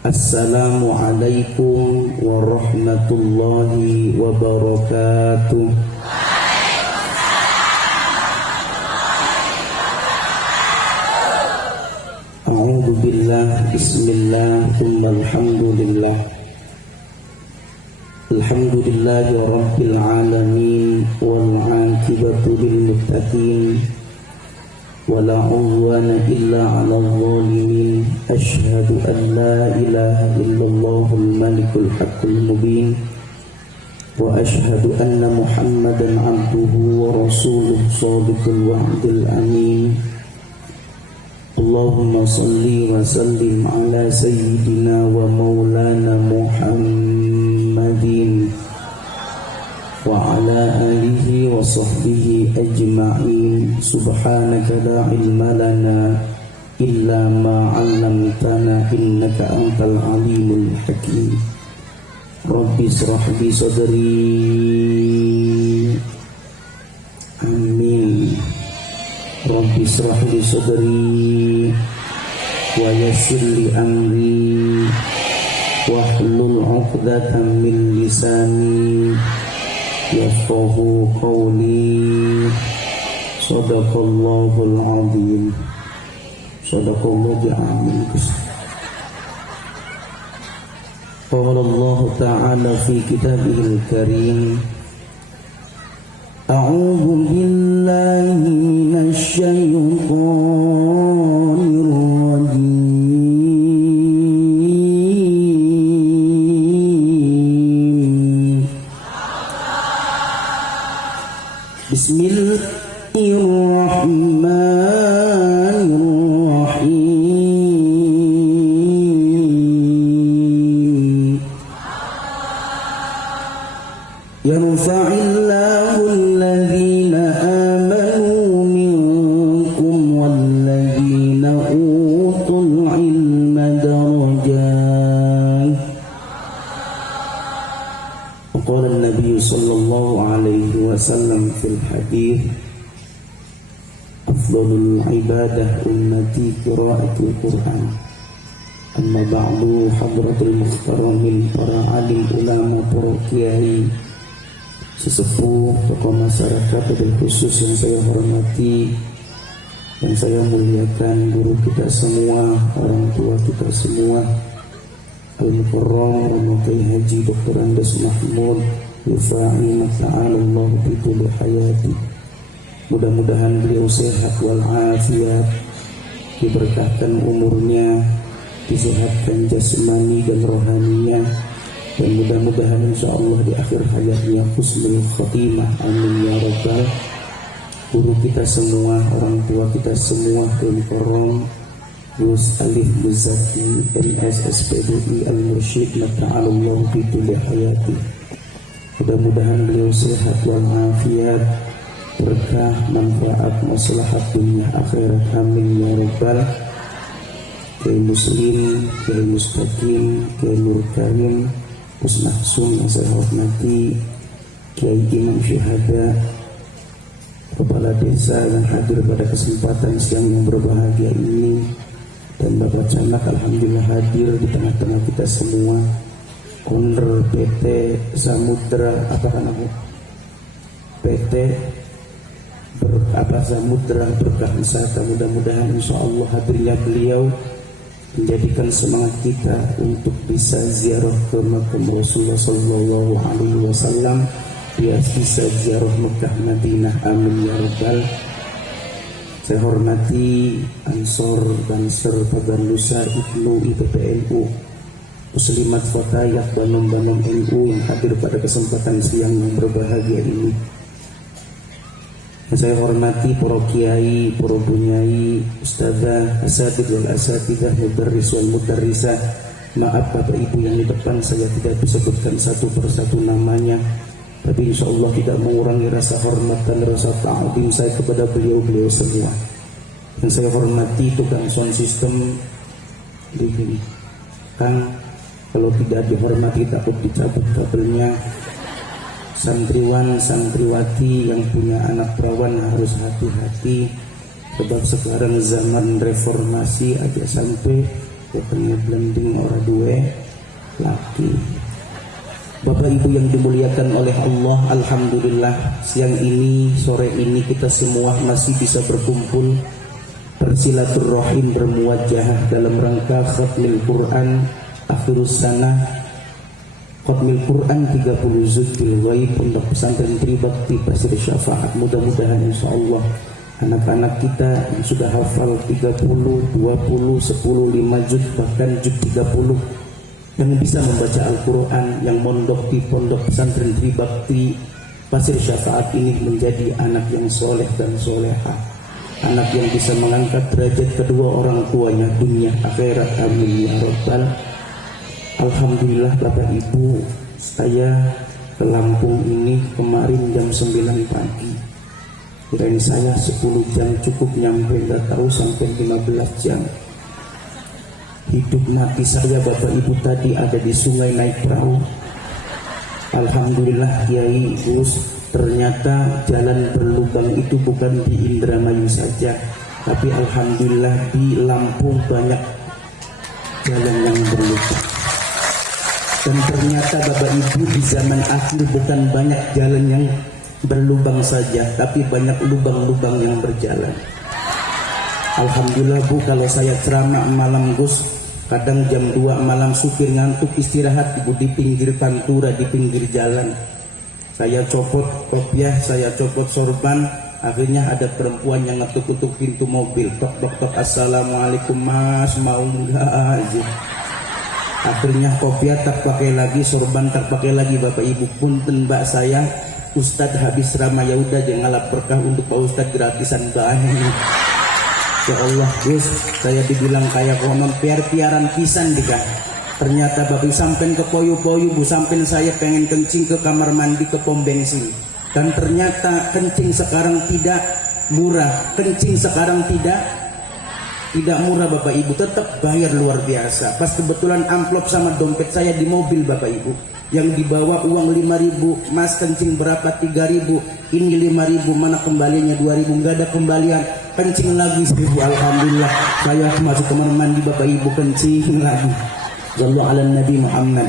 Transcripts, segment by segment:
Assalamualaikum warahmatullahi wabarakatuh. A'udzu billah, bismillah, alhamdulillah. Alhamdulillahi rabbil alamin wal 'aqibatu lil muttaqin. ولا عدوان إلا على الظالمين أشهد أن لا إله إلا الله الملك الحق المبين وأشهد أن محمدا عبده ورسوله صادق الوعد الأمين اللهم صل وسلم على سيدنا ومولانا محمد وعلى آله وصحبه أجمعين سبحانك لا علم لنا إلا ما علمتنا إنك أنت العليم الحكيم رب اشرح لي صدري آمين رب اشرح لي صدري ويسر لي أمري واحلل عقدة من لساني yafqahu qawli. Shadaqallahul azim. Shadaqallahu amin. Qala Allah ta'ala fi kitabihil karim A'udzu billahi minasy syaithanir rajim. Bismillahirrahmanirrahim. Yarfa'illahu alladhina amanu minkum walladhina utul ilma darajat. Qala an-nabiy sallallahu alaihi wasallam fil hadits afdalul ibadah ummati qiraatul Qur'an. Amma ba'du, hadratul muhtaramin, para alim ulama, para kiai, sesepuh, tokoh masyarakat, dan khusus yang saya hormati dan saya muliakan, guru kita semua, orang tua kita semua, Al-Mukarram Kiai Haji Dr. Andes Mahmud Yufai Mata'alallah Bikul Hayati. Mudah-mudahan beliau sehat walafiat, diberkahkan umurnya, disehatkan jasmani dan rohaninya, dan mudah-mudahan insyaallah di akhir hayatnya husnul khotimah. Amin ya rabbal. Guru kita semua, orang tua kita semua, Al-Mukarram Gus Alif Muzaki MS SPDI Al-Mursyid Mata'alallah Bikul Hayati. Mudah-mudahan beliau sehat walafiat, berkah, manfaat, maslahat dunia akhirat. Amin ya rabbal. Kiai Muslim, Kiai Mustaqim, Kiai Nur Karim, Musnahsum yang saya hormati, Kiai Imam Syuhada, kepala desa yang hadir pada kesempatan siang yang berbahagia ini, dan Bapak Camat alhamdulillah hadir di tengah-tengah kita semua. Owner PT Samudra, apa kan aku? PT Samudra Berkah Wisata. Mudah-mudahan insyaallah hadirnya beliau menjadikan semangat kita untuk bisa ziarah ke makam Rasulullah sallallahu alaihi wasallam, bisa ziarah Mekah Madinah. Amin ya rabbal. Saya hormati Ansor Banser Paganusa Ibnu IPPNU, Muslimat Fatayat Banum-Banum NU yang hadir pada kesempatan siang yang berbahagia ini. Saya hormati para kiai, para bunyai, ustadzah, asatidz wal asatidzah, mudarris wal mudarrisah. Maaf Bapak Ibu yang di depan saya tidak bisa sebutkan satu persatu namanya, tapi insyaallah tidak mengurangi rasa hormat dan rasa ta'zim saya kepada beliau-beliau semua. Yang saya hormati tukang sound system di sini. Kang, kalau tidak dihormati takut dicabut kabelnya. Santriwan, santriwati yang punya anak perawan harus hati-hati, sebab sekarang zaman reformasi aja sampai Katanya blending orang dua laki. Bapak Ibu yang dimuliakan oleh Allah, alhamdulillah siang ini, sore ini kita semua masih bisa berkumpul bersilaturahim, bermuwajahah dalam rangka khatmil Quran akhirus sana, khatmil Quran 30 juz bil ghaib untuk pesantren Tribakti Pasir Syafaat. Mudah-mudahan insyaallah anak-anak kita yang sudah hafal 30, 20, 10, 5 juz bahkan juz 30 yang bisa membaca Al-Quran, yang mondok di pondok pesantren Tribakti Pasir Syafaat ini menjadi anak yang soleh dan soleha, anak yang bisa mengangkat derajat kedua orang tuanya dunia akhirat, amin ya rabbal. Alhamdulillah Bapak Ibu, saya ke Lampung ini kemarin jam 9 pagi. Kirain saya 10 jam cukup nyampe, nggak tahu sampai 15 jam. Hidup mati saya Bapak Ibu tadi ada di sungai naik perahu. Alhamdulillah Kiai Gus, ternyata jalan berlubang itu bukan di Indramayu saja, tapi alhamdulillah di Lampung banyak jalan yang berlubang. Dan ternyata Bapak Ibu di zaman akhir bukan banyak jalan yang berlubang saja, tapi banyak lubang-lubang yang berjalan. Alhamdulillah Bu, kalau saya ceramah malam Gus, kadang jam 2 malam supir ngantuk istirahat Ibu di pinggir pantura, di pinggir jalan. Saya copot kopiah, saya copot sorban, akhirnya ada perempuan yang ngetuk-ngetuk pintu mobil, tok-tok-tok, assalamualaikum mas, mau enggak aja. Akhirnya kopiah tak pakai lagi, sorban tak pakai lagi. Bapak Ibu, punten mbak saya Ustadz habis ramah, ya udah jangan ngalap berkah untuk Pak Ustadz gratisan banyak. Ya Allah Gus, saya dibilang kayak konon piar-piaran pisan dikah. Ternyata Bapak sampai ke poyu-poyu Bu, sampai saya pengen kencing ke kamar mandi ke pom bensin. Dan ternyata kencing sekarang tidak murah, kencing sekarang tidak murah Bapak Ibu, tetap bayar luar biasa. Pas kebetulan amplop sama dompet saya di mobil Bapak Ibu, yang dibawa uang 5.000, mas kencing berapa? 3.000, ini 5.000, mana kembalinya? 2.000, nggak ada kembalian, kencing lagi 1.000. Alhamdulillah saya masuk kamar mandi Bapak Ibu, kencing lagi. Sallu ala Nabi Muhammad.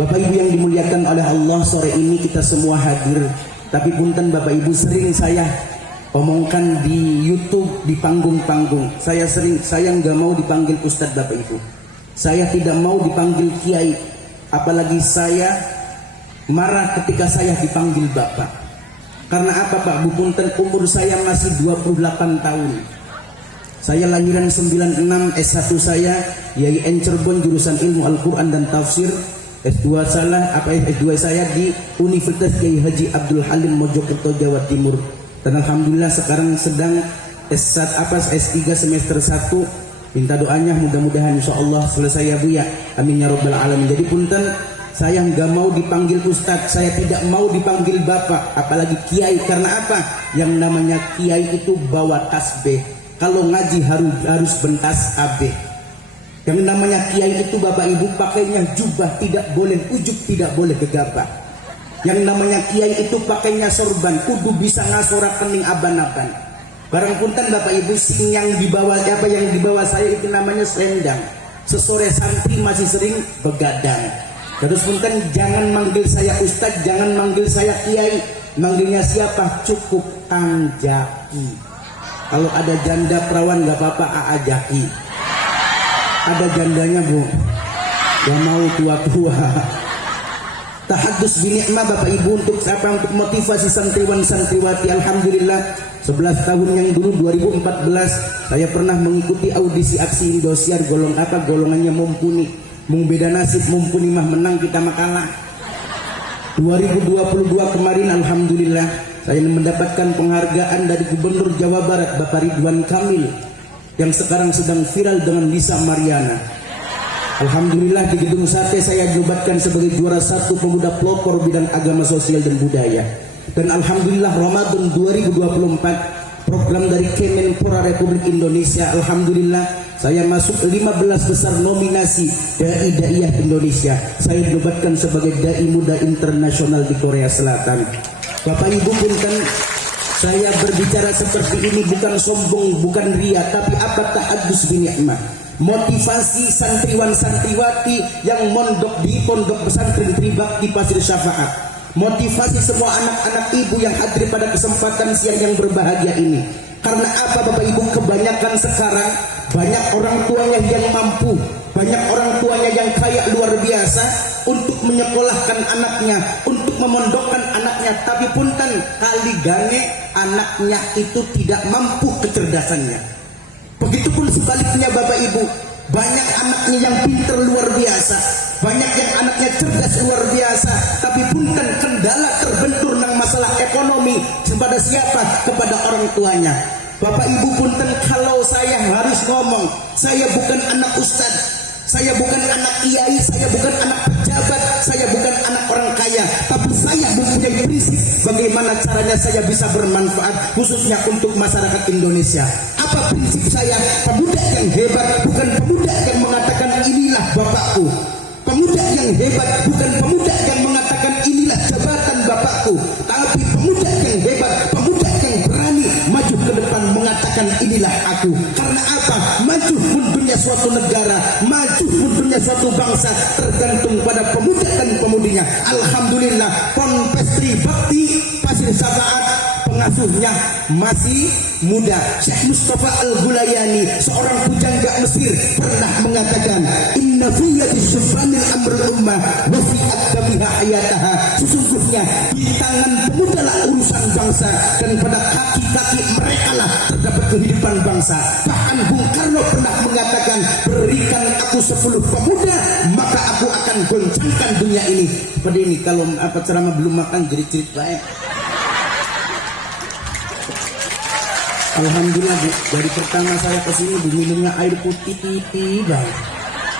Bapak Ibu yang dimuliakan oleh Allah, sore ini kita semua hadir, tapi punten Bapak Ibu, sering saya omongkan di YouTube, di panggung-panggung, saya nggak mau dipanggil Ustadz Bapak Ibu, saya tidak mau dipanggil Kiai, apalagi saya marah ketika saya dipanggil Bapak. Karena apa Pak? Bu punten, umur saya masih 28 tahun. Saya lahiran 96, S1 saya Yai Cirebon, jurusan ilmu Al-Quran dan Tafsir. S2 saya di Universitas Kiai Haji Abdul Halim Mojokerto, Jawa Timur. Dan alhamdulillah sekarang sedang S3 semester 1. Minta doanya mudah-mudahan insyaallah selesai ya Bu ya. Amin ya rabbal alamin. Jadi punten, saya nggak mau dipanggil Ustadz, saya tidak mau dipanggil Bapak, apalagi Kiai. Karena apa? Yang namanya Kiai itu bawa tasbih. Kalau ngaji harus bentas AB. Yang namanya Kiai itu Bapak Ibu pakainya jubah, tidak boleh ujug, tidak boleh gegabah. Yang namanya Kiai itu pakainya sorban, kudu bisa ngasorak kening aban-aban. Barang punten Bapak Ibu, yang dibawa saya itu namanya selendang. Sesore santri masih sering begadang. Terus punten, jangan manggil saya Ustadz, jangan manggil saya Kiai, manggilnya siapa? Cukup Kang Jaki. Kalau ada janda perawan nggak apa-apa, Aa Jaki. Ada jandanya Bu, gak mau tua-tua. Tahadus binikmah Bapak Ibu, untuk siapa? Untuk motivasi santriwan santriwati. Alhamdulillah 11 tahun yang dulu 2014 saya pernah mengikuti audisi aksi Indosiar, golongannya mumpuni, mung beda nasib, mumpuni mah menang, kita mah kalah. 2022 kemarin alhamdulillah saya mendapatkan penghargaan dari Gubernur Jawa Barat Bapak Ridwan Kamil yang sekarang sedang viral dengan Lisa Mariana. Alhamdulillah di Gedung Sate saya dinobatkan sebagai juara 1 pemuda pelopor bidang agama, sosial dan budaya. Dan alhamdulillah Ramadan 2024 program dari Kemenpora Republik Indonesia, alhamdulillah saya masuk 15 besar nominasi Dai-Daiyah Indonesia. Saya dinobatkan sebagai Dai Muda Internasional di Korea Selatan. Bapak Ibu punten, saya berbicara seperti ini bukan sombong, bukan ria, tapi apa tahadus binikmah. motivasi santriwan-santriwati yang mondok di Pondok Pesantren Tribakti Pasir Syafaat, motivasi semua anak-anak ibu yang hadir pada kesempatan siang yang berbahagia ini. Karena apa Bapak Ibu? Kebanyakan sekarang banyak orang tuanya yang mampu, banyak orang tuanya yang kaya luar biasa untuk menyekolahkan anaknya, untuk memondokkan anaknya, tapi punten kali gange anaknya itu tidak mampu kecerdasannya. Begitupun sebaliknya Bapak Ibu, banyak anaknya yang pintar luar biasa, banyak yang anaknya cerdas luar biasa, tapi punten kendala terbentur nang masalah ekonomi kepada siapa? Kepada orang tuanya. Bapak Ibu punten, kalau saya harus ngomong, saya bukan anak ustadz, saya bukan anak kiai, saya bukan anak pejabat, saya bukan anak orang kaya, tapi saya mempunyai prinsip bagaimana caranya saya bisa bermanfaat khususnya untuk masyarakat Indonesia. Apa prinsip saya? Pemuda yang hebat bukan pemuda yang mengatakan inilah bapakku. Pemuda yang hebat bukan pemuda yang mengatakan inilah jabatan bapakku, tapi pemuda yang hebat, pemuda yang berani maju ke depan mengatakan inilah aku. Karena apa? Maju mundurnya suatu negara, maju mundurnya suatu bangsa tergantung pada pemuda dan pemudinya. Alhamdulillah, Ponpes Tribakti Pasir Syafaat pengasuhnya masih muda. Syekh Mustafa Al-Hulayani, seorang pujangga Mesir, pernah mengatakan, inna fiyya syubranil amrul ummah wa fi aqdamiha hayataha. Sesungguhnya di tangan pemuda lah urusan bangsa, dan pada kaki-kaki mereka lah terdapat kehidupan bangsa. Bahkan Bung Karno pernah mengatakan, berikan aku 10 pemuda maka aku akan goncangkan dunia ini. Seperti ini, kalau apa ceramah belum makan jerit-jerit baik. Alhamdulillah Bu, dari pertama saya ke sini Bu, minumnya air putih bang.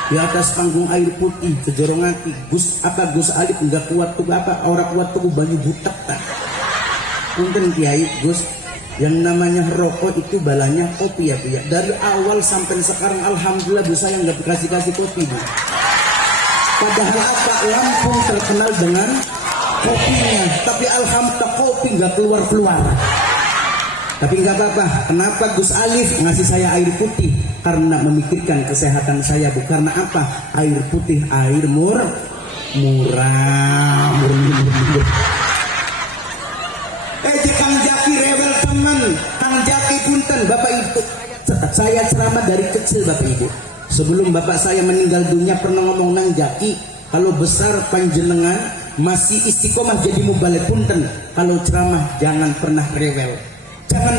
Di atas panggung air putih, sejorong hati Gus Alif enggak kuat tuh apa, orang kuat tuh banyu butak tak. Punten Kiai Gus, yang namanya rokok itu balanya kopi ya Bu ya. Dari awal sampai sekarang alhamdulillah Bu, saya nggak dikasih kopi Bu. Padahal apa, Lampung terkenal dengan kopinya, tapi alhamdulillah kopi nggak keluar. Tapi nggak apa-apa. Kenapa Gus Alif ngasih saya air putih? Karena memikirkan kesehatan saya, Bu. Karena apa? Air putih, air murah. Kang Jaki rewel teman. Kang Jaki punten, Bapak Ibu. Saya ceramah dari kecil Bapak Ibu. Sebelum bapak saya meninggal dunia pernah ngomong, nang Jaki, kalau besar panjenengan masih istiqomah jadi mubalik punten. Kalau ceramah jangan pernah rewel. Jangan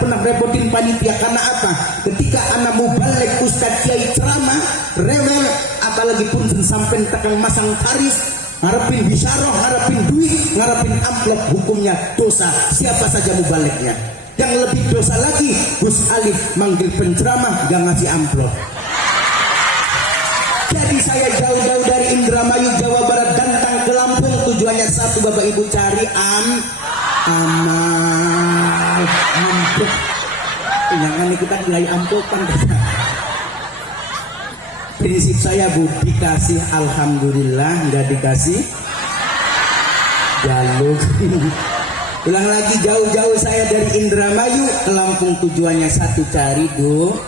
pernah repotin panitia. Karena apa? Ketika anak mubalik ustadz kiai ceramah rewel, apalagi pun sampai tekan masang tarif, ngarepin bisaroh, ngarepin duit, ngarepin amplop, hukumnya dosa siapa saja mubaliknya. Yang lebih dosa lagi, Gus Alif manggil penceramah gak ngasih amplop. Jadi saya jauh-jauh dari Indramayu Jawa Barat datang ke Lampung, tujuannya satu Bapak Ibu, cari amal amplop. Jangan kita mulai amplopan. Prinsip saya Bu, dikasih alhamdulillah, nggak dikasih jaluk. Ulang lagi, jauh-jauh saya dari Indramayu ke Lampung, tujuannya satu, cari bunga.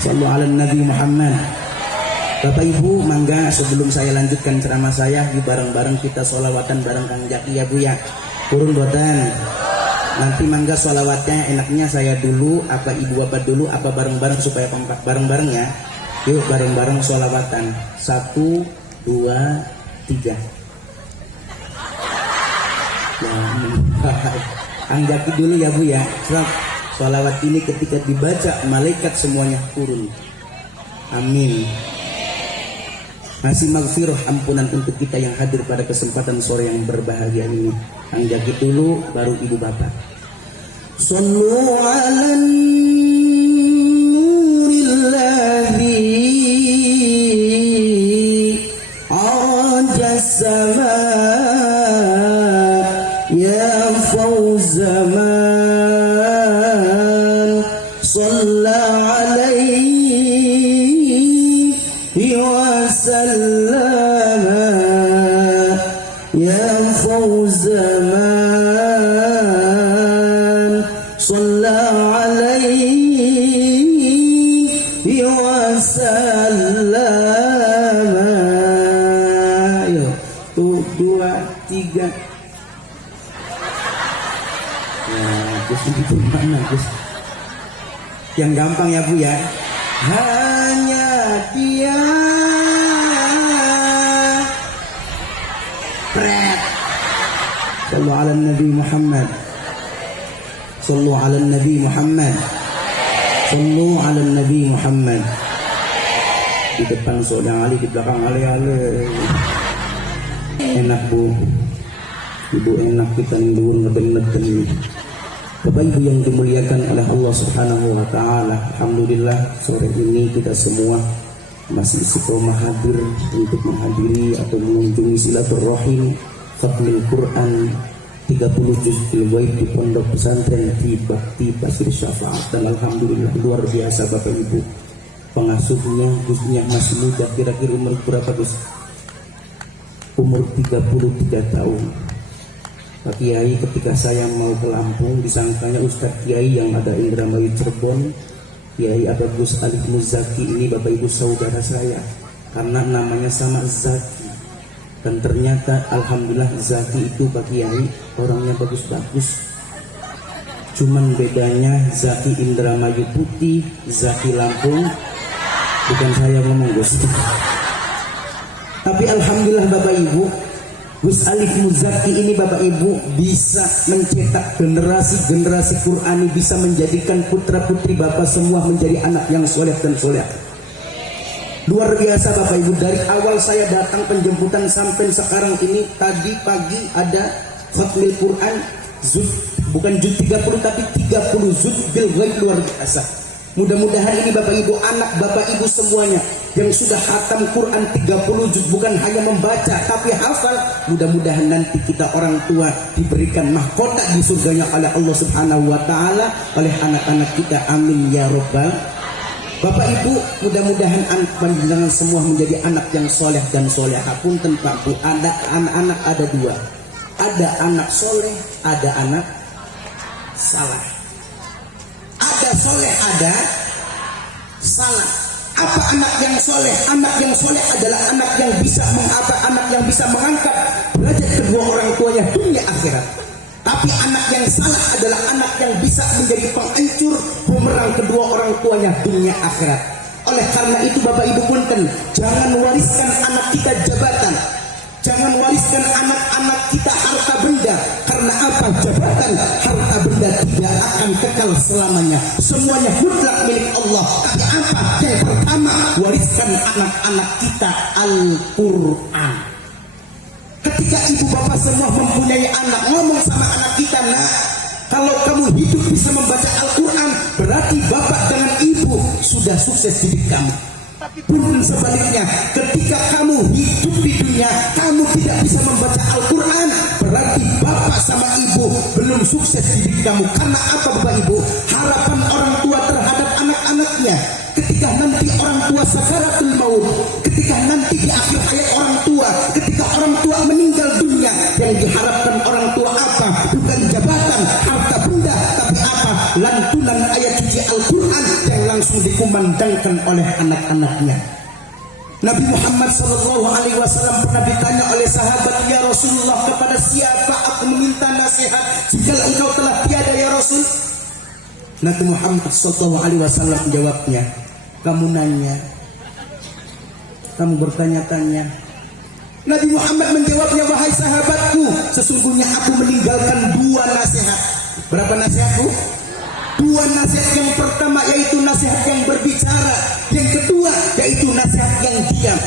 Sallu ala Nabi Muhammad. Bapak Ibu, mangga sebelum saya lanjutkan ceramah saya, yuk bareng-bareng kita sholawatan bareng Kang Jaki ya Bu ya. Turun boten. Nanti mangga sholawatnya enaknya saya dulu, apa ibu bapak dulu, apa bareng-bareng supaya kompak bareng-bareng ya. Yuk bareng-bareng sholawatan. 1, 2, 3. Kang Jaki dulu ya Bu ya. Sholawat ini ketika dibaca malaikat semuanya turun. Amin. Ngasih maghfirah, ampunan untuk kita yang hadir pada kesempatan sore yang berbahagia ini. Kang Jaki dulu, baru ibu bapak. Sallu ala nurillahi ajas sama ya fawzaman salla alaihi wa sallama ya fawzaman صلى على wa sallam. Ayo, 2, 3. Ya, Gus itu mana Gus? Yang gampang ya Bu ya. Hanya dia. Pret. Sallu ala Nabi Muhammad. Sallu ala Nabi Muhammad. Sallu ala Nabi Muhammad. Di depan Saudara Ali, di belakang Ale. Enak Bu. Ibu enak kita nungguin ngeden-ngeden. Bapak Ibu yang dimuliakan oleh Allah Subhanahu wa taala, alhamdulillah sore ini kita semua masih istiqomah hadir untuk menghadiri atau mengunjungi silaturahim khatmil Quran 30 juz al-ghaib di Pondok Pesantren Bakti Pasir Syafaat. Dan alhamdulillah luar biasa Bapak Ibu. Pengasuhnya Gusnya masih muda, kira-kira umur berapa Gus? Umur 33 tahun. Pak Kiai ketika saya mau ke Lampung disangkanya Ustadz Kiai yang ada Indramayu Cirebon, Kiai ada Gus Alif Muzaki. Ini Bapak Ibu saudara saya karena namanya sama Zaki. Dan ternyata alhamdulillah Zaki itu Pak Kiai orangnya bagus-bagus. Cuman bedanya Zaki Indramayu putih, Zaki Lampung. Bukan saya ngomong Gus. Tapi alhamdulillah Bapak Ibu, Gus Alif Muzaki ini Bapak Ibu bisa mencetak generasi Qur'ani, bisa menjadikan putra putri Bapak semua menjadi anak yang soleh dan soleh. Luar biasa Bapak Ibu. Dari awal saya datang penjemputan sampai sekarang ini, tadi pagi ada khatmil Quran zud, bukan juz 30 tapi 30 zud bil ghaib, luar biasa. Mudah-mudahan ini Bapak Ibu, anak Bapak Ibu semuanya yang sudah khatam Quran 30 juz, bukan hanya membaca tapi hafal, mudah-mudahan nanti kita orang tua diberikan mahkota di surganya oleh Allah Subhanahu wa taala oleh anak-anak kita, amin ya robbal. Bapak Ibu, mudah-mudahan panjenengan semua menjadi anak yang soleh dan solehah. Punten Pak Bu, ada anak-anak ada dua, ada anak soleh, ada anak salah. Ada soleh, ada salah. Apa anak yang soleh? Anak yang soleh adalah anak yang bisa mengapa, anak yang bisa mengangkat derajat kedua orang tuanya dunia akhirat. Tapi anak yang salah adalah anak yang bisa menjadi penghancur bumerang kedua orang tuanya dunia akhirat. Oleh karena itu Bapak Ibu punten, jangan wariskan anak kita jabatan, jangan wariskan anak-anak kita harta benda. Karena apa? Jabatan, harta benda tidak akan kekal selamanya. Semuanya mutlak milik Allah. Tapi apa? Yang pertama, wariskan anak-anak kita Al-Quran. Ketika ibu bapak semua mempunyai anak, ngomong sama anak kita, nak, kalau kamu hidup bisa membaca Al-Quran, berarti bapak dengan ibu sudah sukses hidup kamu. Pun sebaliknya, ketika kamu hidup di dunia, kamu tidak bisa membaca Al-Quran, berarti bapak sama ibu belum sukses hidup kamu. Karena apa Bapak Ibu? Harapan orang tua terhadap anak-anaknya ketika nanti orang tua sakaratul maut, ketika nanti di akhir hayat orang tua, ketika orang tua meninggal dunia, yang diharapkan orang tua apa? Bukan jabatan, harta benda, tapi apa? Lantunan ayat suci Al-Quran yang langsung dikumandangkan oleh anak-anaknya. Nabi Muhammad SAW pernah ditanya oleh sahabat, ya Rasulullah, kepada siapa aku meminta nasihat jika engkau telah tiada ya Rasul? Nabi Muhammad SAW menjawabnya, kamu nanya, kamu bertanya-tanya. Nabi Muhammad menjawabnya, wahai sahabatku, sesungguhnya aku meninggalkan dua nasihat. Berapa nasihatku? Dua nasihat. Yang pertama yaitu nasihat yang berbicara, yang kedua yaitu nasihat yang diam.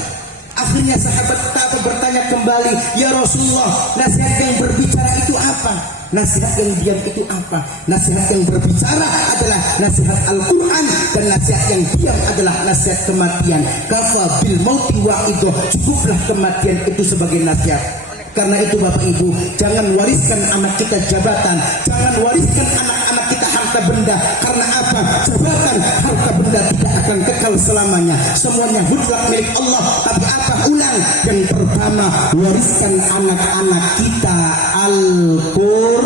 Akhirnya sahabat bertanya kembali, ya Rasulullah, nasihat yang berbicara itu apa? Nasihat yang diam itu apa? Nasihat yang berbicara adalah nasihat Al-Quran, dan nasihat yang diam adalah nasihat kematian. Kafa bil mauti wa'idoh, cukuplah kematian itu sebagai nasihat. Karena itu Bapak Ibu, jangan wariskan anak kita jabatan, jangan wariskan anak-anak kita harta benda. Karena apa? Jabatan, harta benda tidak akan kekal selamanya. Semuanya mutlak milik Allah. Tapi apa? Ulang. Yang pertama, wariskan anak-anak kita Al-Quran.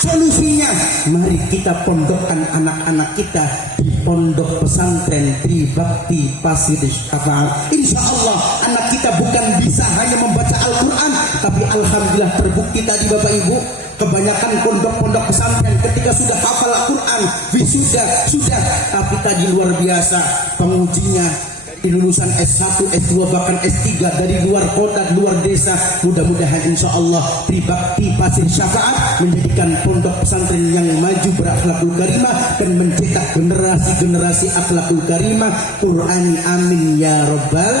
Solusinya, mari kita pondokkan anak-anak kita di pondok pesantren Tribakti Pasir Syafaat. Insya Allah anak kita bukan bisa hanya membaca Al-Quran, tapi alhamdulillah terbukti tadi Bapak Ibu, kebanyakan pondok-pondok pesantren ketika sudah hafal Al-Quran, wisuda sudah, tapi tadi luar biasa pengujinya di lulusan S1, S2, bahkan S3 dari luar kota, luar desa. Mudah-mudahan insya Allah Tribakti Pasir Syafaat menjadikan pondok pesantren yang maju berakhlakul karimah dan mencetak generasi-generasi akhlakul karimah Qurani. Amin ya Rabbal.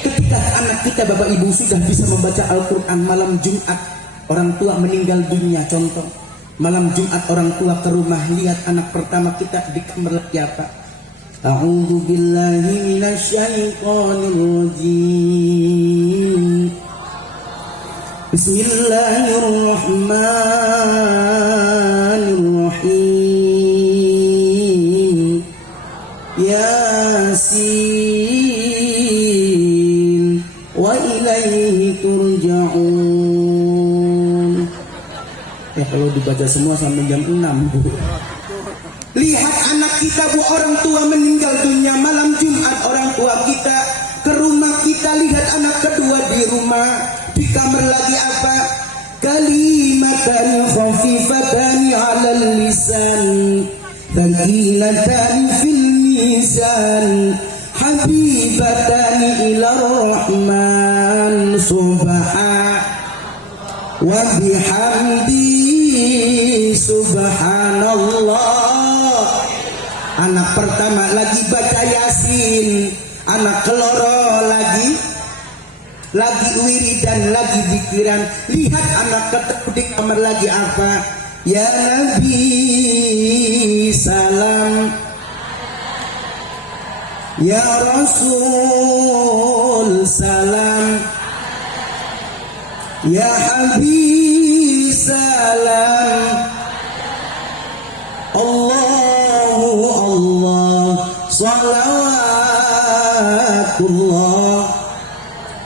Ketika anak kita Bapak Ibu sudah bisa membaca Al-Quran, malam Jumat orang tua meninggal dunia, contoh malam Jumat orang tua ke rumah, lihat anak pertama kita di kamar lagi apa? A'udzu billahi minasyaitonir rajim. Bismillahirrahmanirrahim. Yasin wa ilaihi turja'un. Kalau dibaca semua sampai jam 6. Lihat anak kita, bu, orang tua meninggal dunia malam Jumat, orang tua kita ke rumah kita, lihat anak kedua di rumah, di kamar lagi apa? Kalimatan khafifatan 'alal lisan, thaqilatani fil mizan, habibatan ila rahman subhanahu wa bihamdi subhanallah. Anak pertama lagi baca Yasin, anak keloro lagi wiridan, lagi zikiran. Lihat anak ketemu di kamar lagi apa? Ya Nabi salam, ya Rasul salam, ya Habib salam, Allah salawatullah.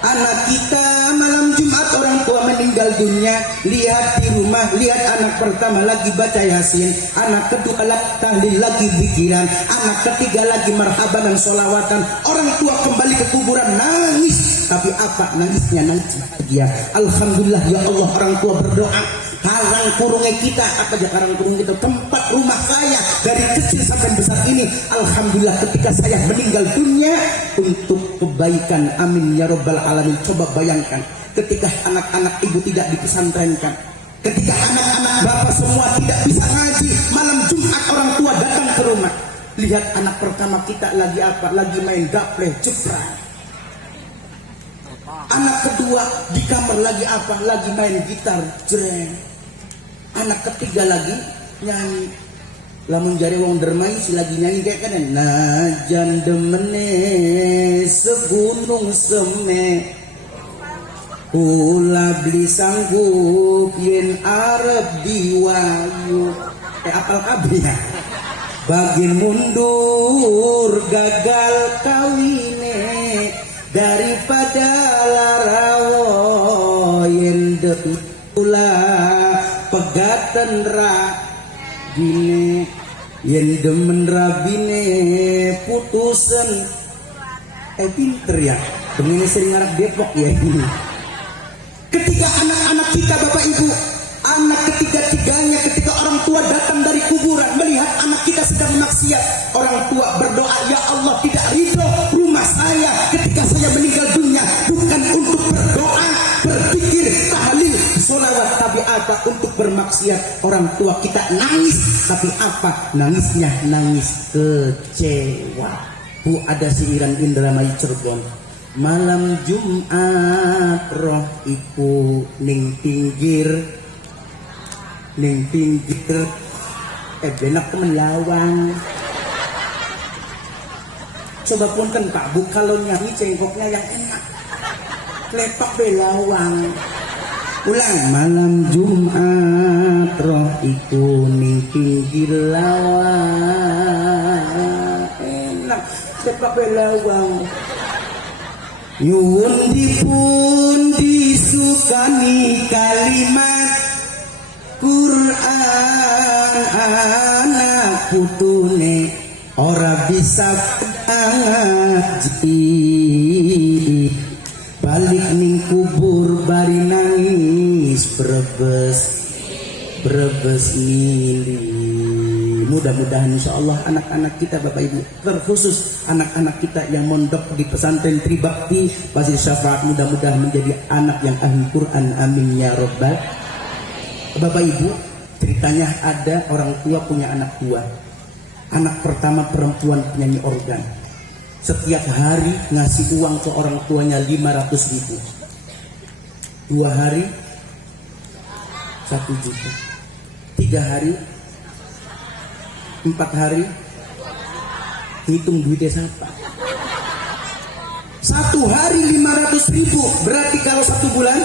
Anak kita malam Jumat orang tua meninggal dunia, lihat di rumah, lihat anak pertama lagi baca Yasin, anak kedua lagi tahlil, lagi zikiran, anak ketiga lagi marhaban dan sholawatan. Orang tua kembali ke kuburan nangis, tapi apa nangisnya? Nangis bahagia. Alhamdulillah ya Allah, orang tua berdoa. Karang kurungnya kita, apa aja karang kurung kita, tempat rumah saya dari kecil sampai besar ini, alhamdulillah ketika saya meninggal dunia untuk kebaikan. Amin ya Rabbal alamin. Coba bayangkan ketika anak-anak ibu tidak dipesantrenkan, ketika anak-anak bapak semua tidak bisa ngaji, malam Jumat orang tua datang ke rumah, lihat anak pertama kita lagi apa? Lagi main gaple jeprang. Anak kedua di kamar lagi apa? Lagi main gitar jreng. Anak ketiga lagi nyanyi. Lamun jari wong dermai si lagi nyanyi kayak kan, najan demene segunung seme, kula beli sanggup yen arep diwayu. Apal kabeh ya. Bagin mundur gagal kawine, daripada larawo yen dekula pegatan rabine, yen demen rabine putusen. Pinter ya, begini sering ngarap Depok ya. Ketika anak-anak kita Bapak Ibu, anak ketiga-tiganya, ketika orang tua datang dari kuburan melihat anak kita sedang maksiat, orang tua berdoa, ya Allah tidak ridho rumah saya ketika saya meninggal dunia bukan untuk berdoa, berzikir, tahlil, sholawat, tapi apa? Untuk bermaksiat. Orang tua kita nangis, tapi apa? Nangisnya nangis kecewa. Bu, ada siiran Indramayu Cirebon, malam Jumat roh iku ning pinggir benak temen lawang. Coba punten Pak Bu, kalau nyanyi cengkoknya yang enak, kletok belawang. Ulang, malam Jumat roh iku ning pinggir lawang, enak kletok belawang. Nyuwun dipun disukani kalimat Quran anak putune ora bisa ngaji, balik ning kubur bari nangis brebes mili. Mudah-mudahan insyaallah anak-anak kita Bapak Ibu, terkhusus anak-anak kita yang mondok di pesantren Tribakti Masjid Syafaat, mudah-mudahan menjadi anak yang ahli Quran, amin ya robbal. Bapak Ibu, ceritanya ada orang tua punya anak tua. Anak pertama perempuan penyanyi organ. Setiap hari ngasih uang ke orang tuanya 500.000. 2 hari 1 juta. 3 hari 4 hari hitung duitnya siapa? 1 hari 500.000, berarti kalau 1 bulan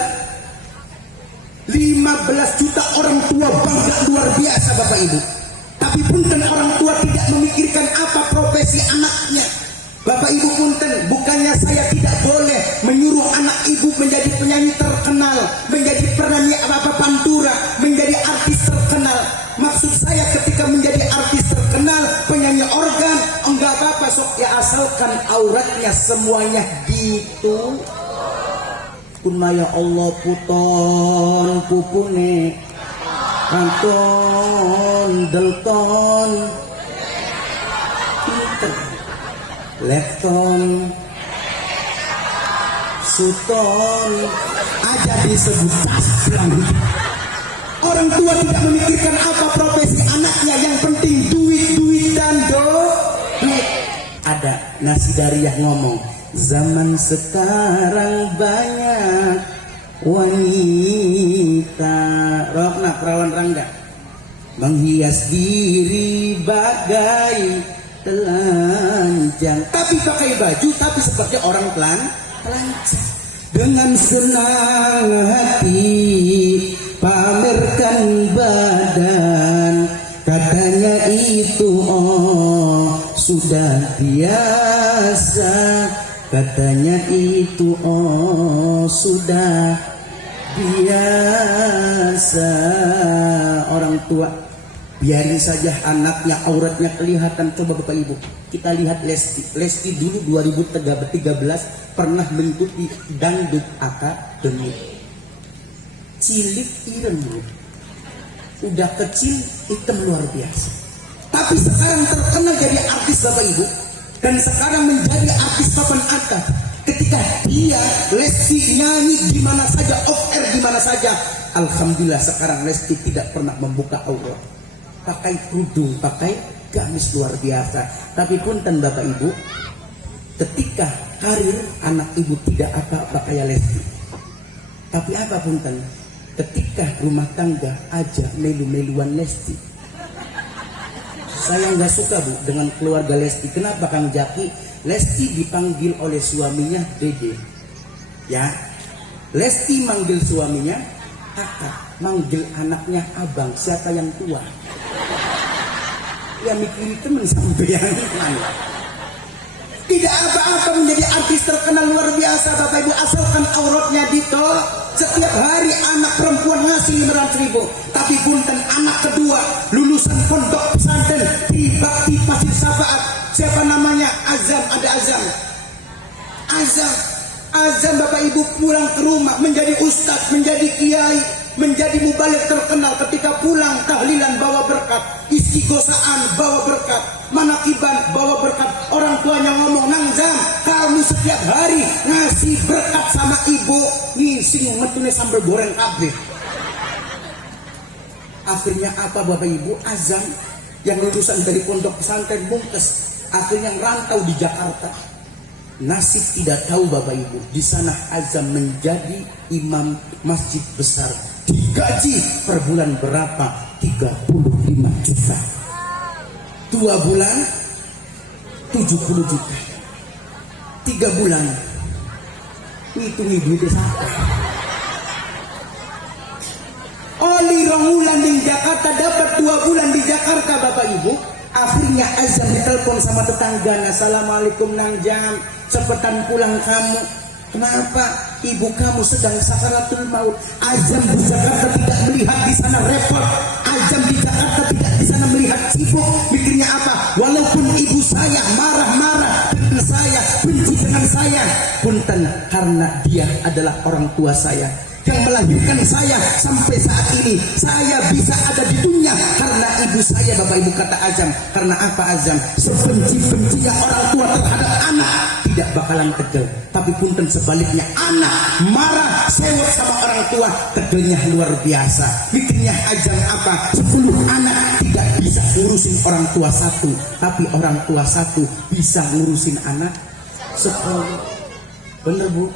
15 juta. Orang tua bangga luar biasa Bapak Ibu. Tapi punten orang tua tidak memikirkan apa profesi anaknya. Bapak Ibu punten, bukannya saya tidak boleh menyuruh anak ibu menjadi penyanyi terkenal, menjadi penyanyi pantura, menjadi artis terkenal. Maksud saya ketika menjadi artis terkenal, penyanyi organ, enggak apa-apa sok ya, asalkan auratnya semuanya gitu. Kun maya Allah puton pupune kanton delton pinter lepton suton aja disebut caslang. Orang tua tidak memikirkan apa profesi anaknya, yang penting duit dan duit. Ada nasi Dariyah ngomong, zaman sekarang banyak wanita Rokna Perawan Rangga menghias diri bagai telanjang, tapi pakai baju tapi seperti orang telanjang. Dengan senang hati pamerkan badan, katanya itu oh sudah biasa, katanya itu oh sudah biasa. Orang tua biarin saja anaknya auratnya kelihatan. Coba Bapak Ibu kita lihat Lesti dulu 2013 pernah mengikuti dangdut akademi. Cilik ireng, udah kecil hitam luar biasa, tapi sekarang terkenal jadi artis Bapak Ibu, dan sekarang menjadi artis papan atas. Ketika dia Lesti nyanyi di mana saja, off air di mana saja, alhamdulillah sekarang Lesti tidak pernah membuka aurat, pakai kerudung, pakai gamis luar biasa. Tapi punten Bapak Ibu, ketika karir anak ibu tidak apa-apa kayak Lesti, tapi apa punten, ketika rumah tangga aja melu-meluan Lesti. Saya nggak suka Bu dengan keluarga Lesti. Kenapa Kang Jaki? Lesti dipanggil oleh suaminya Dede, ya. Lesti manggil suaminya kakak, manggil anaknya abang. Siapa yang tua? Ya mikir temen sampai yang mana? Tidak apa-apa menjadi artis terkenal luar biasa Bapak Ibu, asalkan auratnya ditolak. Setiap hari anak perempuan ngasih 500.000. Tapi punten anak kedua lulusan pondok pesantren Tribakti Masjid Syafaat. Siapa namanya? Azam. Ada Azam Bapak Ibu pulang ke rumah menjadi ustadz, menjadi kiai, menjadi mubalik terkenal. Ketika pulang tahlilan bawa berkat, istighosaan bawa berkat, manakiban bawa berkat. Orang tuanya ngomong, Nang Zam, kamu setiap hari ngasih berkat sama ibu, ngising metune sambal goreng kabeh. Akhirnya apa Bapak Ibu? Azam yang lulusan dari pondok pesantren Bungkes akhirnya rantau di Jakarta. Nasib tidak tahu Bapak Ibu, di sana Azam menjadi imam masjid besar, digaji per bulan berapa? 35 juta. 2 bulan 70 juta. 3 bulan itu duitnya siapa? Oli Rongulan di Jakarta dapat 2 bulan di Jakarta Bapak Ibu. Akhirnya Azam ditelepon sama tetangganya, Assalamualaikum Nang Jam, cepetan pulang kamu. Kenapa ibu kamu sedang sakaratul maut? Azam di Jakarta tidak melihat di sana repot. Azam di Jakarta tidak di sana melihat sibuk. Mikirnya apa? Walaupun ibu saya marah-marah dengan saya, benci dengan saya, punten, karena dia adalah orang tua saya yang melahirkan saya sampai saat ini. Saya bisa ada di dunia karena ibu saya, Bapak Ibu, kata Azam. Karena apa Azam? Sebenci-bencinya orang tua terhadap anak tidak bakalan tegel. Tapi punten sebaliknya, anak marah sewot sama orang tua, tegelnya luar biasa. Mikirnya Azam apa? 10 anak tidak bisa ngurusin orang tua satu, tapi orang tua satu bisa ngurusin anak 10. Bener Bu?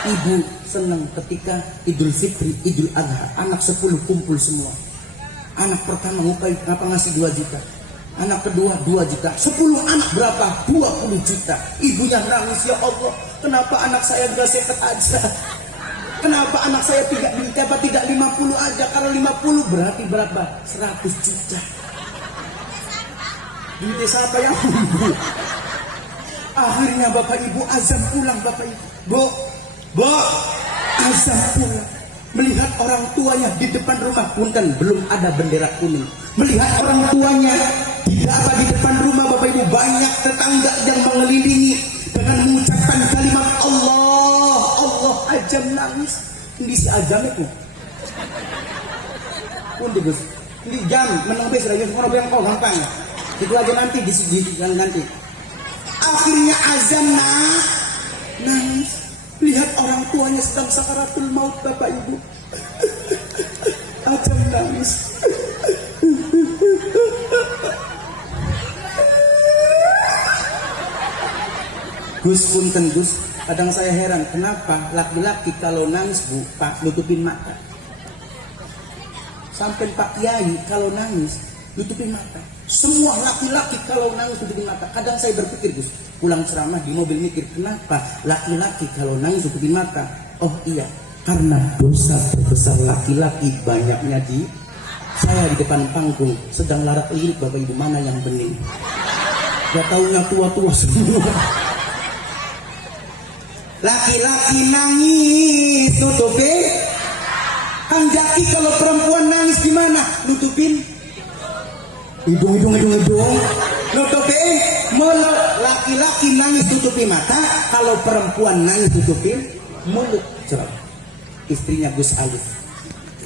Ibu senang ketika Idul Fitri, Idul Adha, anak 10 kumpul semua. Anak pertama ngapa ngasih 2 juta, anak kedua 2 juta, 10 anak berapa? 20 juta. Ibunya nangis, ya Allah, kenapa anak saya gak sehat aja? Kenapa anak saya tidak 50 aja? Karena 50 berarti berapa? 100 juta. Di desa apa yang kumpul? Akhirnya Bapak Ibu Azam pulang, Bapak Ibu. Bu, Azam pulang melihat orang tuanya di depan rumah, punten belum ada bendera kuning. Melihat orang tuanya tidak apa di depan rumah, Bapak Ibu, banyak tetangga yang mengelilingi dengan mengucapkan kalimat Allah, Allah. Azam nangis. Ini si Azam itu. Pundi Gus, ini jam menang bes lagi orang yang kau gampang. Itu aja nanti di nanti. Akhirnya Azam nangis. Lihat orang tuanya sedang sakaratul maut, Bapak Ibu. Azam nangis. Gus, punten Gus, kadang saya heran kenapa laki-laki kalau nangis Bu, Pak, nutupin mata. Sampai Pak Kiai kalau nangis nutupin mata. Semua laki-laki kalau nangis nutupin mata. Kadang saya berpikir Gus, pulang ceramah di mobil mikir, kenapa laki-laki kalau nangis nutupin mata? Oh iya, karena dosa terbesar laki-laki banyaknya di saya di depan panggung sedang larak lirik, Bapak Ibu, mana yang bening? Gak taunya tua-tua semua. Laki-laki nangis nutupin. Kang Jaki kalau perempuan nangis gimana? Nutupin hidung. Nutupin mulut. Laki-laki nangis tutupi mata, kalau perempuan nangis tutupin mulut. Coba istrinya Gus Alif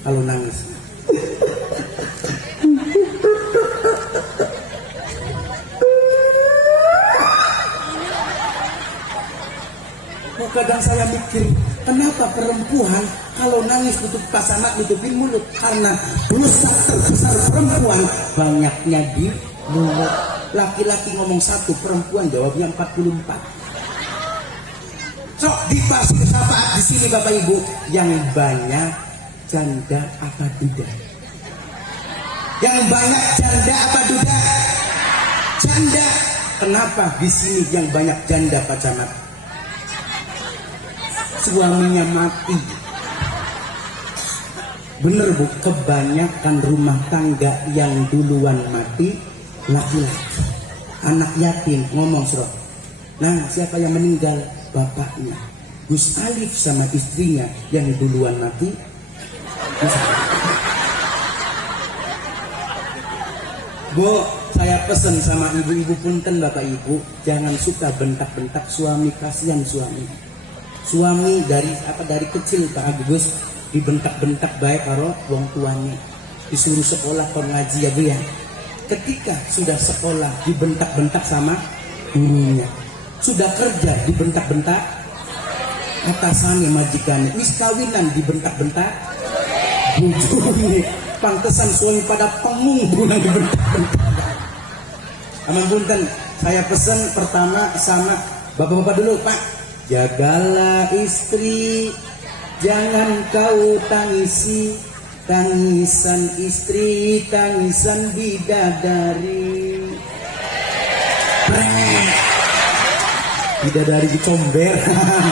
kalau nangis. Kadang saya mikir, kenapa perempuan kalau nangis tutup pasangan tutupin mulut? Karena dosa terbesar perempuan banyaknya di mulut. Laki-laki ngomong 1, perempuan jawabnya 44. Sok dipasir syafaat di sini Bapak Ibu, yang banyak janda apa duda? Yang banyak janda apa duda? Janda. Kenapa di sini yang banyak janda Pak Camat? Suaminya mati. Bener Bu, kebanyakan rumah tangga yang duluan mati laki-laki. Anak yatim ngomong Surah. Nah, siapa yang meninggal? Bapaknya. Gus Alif sama istrinya yang duluan mati. Bu, saya pesan sama ibu-ibu punten, Bapak Ibu, jangan suka bentak-bentak suami, kasihan suami. Suami dari kecil Pak Agus dibentak-bentak baik karo wong tuanya, disuruh sekolah kon ngaji ya Bu ya. Ketika sudah sekolah dibentak-bentak sama gurunya, sudah kerja dibentak-bentak atasannya, majikannya, wis kawinan dibentak-bentak bujurnya. Pantesan suami pada pengung pulang dibentak-bentak. Aman punten, saya pesan pertama sama bapak-bapak dulu Pak. Jagalah istri, jangan kau tangisi, tangisan istri, tangisan bidadari. Bidadari dicomberan.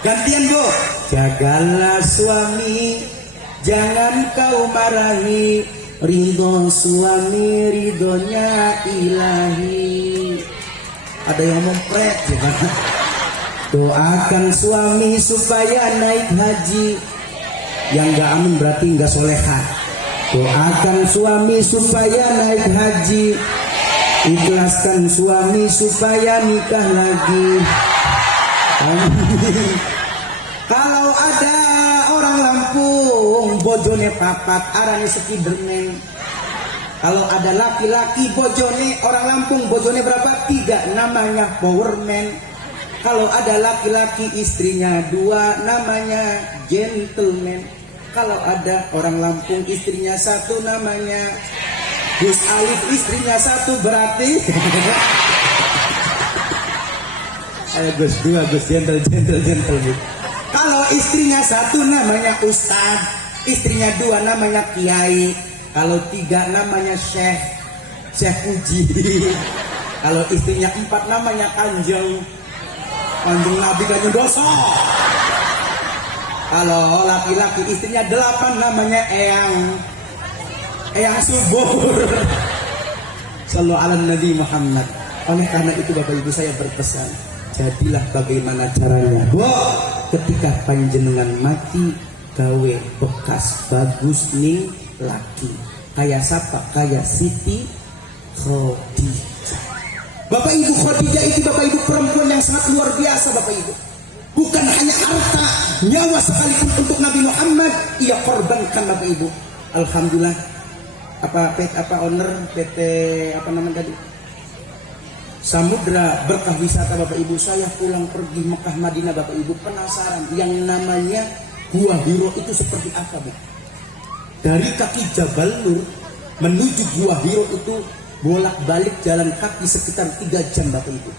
Gantian Bu. Jagalah suami, jangan kau marahi, ridho suami, ridhonya ilahi. Ada yang ngomong prek, Doakan suami supaya naik haji. Yang gak amin berarti gak soleha. Doakan suami supaya naik haji. Ikhlaskan suami supaya nikah lagi. Amin. Kalau ada orang Lampung bojone papat arane Spiderman. Kalau ada laki-laki bojone orang Lampung bojone berapa? 3, namanya Powerman. Kalau ada laki-laki istrinya 2, namanya gentleman. Kalau ada orang Lampung istrinya 1, namanya Gus Alif, istrinya 1 berarti ayo Gus 2, Gus gentle. Kalau istrinya 1 namanya Ustad, istrinya 2 namanya Kiai, kalau 3 namanya Syekh Uji. Kalau istrinya 4 namanya Kanjeng Nabi Kanjeng Doso. Kalau laki-laki istrinya 8 namanya Eyang Subur. Sallu ala Nabi Muhammad. Oleh karena itu Bapak Ibu saya berpesan, jadilah bagaimana caranya. Ketika panjenengan mati gawe bekas bagus ning laki. Kayak siapa? Kayak Siti Khadijah. Bapak Ibu, Khadijah itu Bapak Ibu perempuan yang sangat luar biasa Bapak Ibu. Bukan hanya harta, nyawa sekalipun untuk Nabi Muhammad ia korbankan Bapak Ibu. Alhamdulillah. Owner PT apa namanya tadi? Samudra Berkah Wisata Bapak Ibu. Saya pulang pergi Mekah Madinah Bapak Ibu penasaran yang namanya Gua Hiro itu seperti apa Bu? Dari kaki Jabal Nur menuju Gua Hiro itu bolak-balik jalan kaki sekitar 3 jam Bapak Ibu.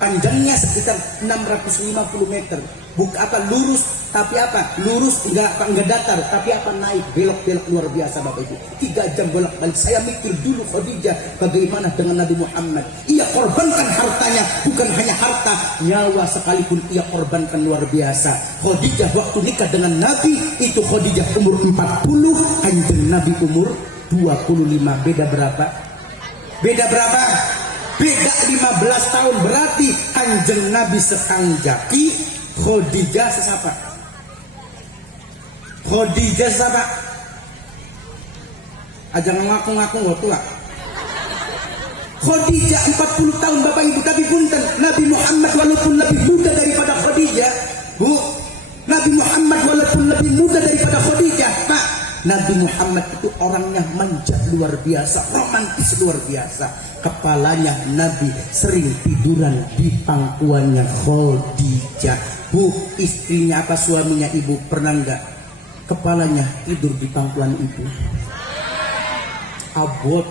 Panjangnya sekitar 650 meter. Lurus tapi lurus enggak datar tapi naik belok-belok luar biasa Bapak Ibu. 3 jam bolak-balik. Saya mikir dulu Khadijah bagaimana dengan Nabi Muhammad. Ia korbankan hartanya, bukan hanya harta, nyawa sekalipun ia korbankan luar biasa. Khadijah waktu nikah dengan Nabi itu Khadijah umur 40, Kanjeng Nabi umur 25. Beda berapa? Beda 15 tahun. Berarti Kanjeng Nabi sekang jaki, Khadijah sesapa? Aja ngaku-ngaku gak tua. Khadijah 40 tahun Bapak Ibu. Tapi punten, Nabi Muhammad walaupun lebih muda daripada Khadijah, Bu, Nabi Muhammad walaupun lebih muda daripada Khadijah, Pak, Nabi Muhammad itu orangnya manja luar biasa, romantis luar biasa. Kepalanya Nabi sering tiduran di pangkuannya Khadijah. Bu, istrinya apa suaminya Ibu pernah enggak kepalanya tidur di pangkuan Ibu? Abot.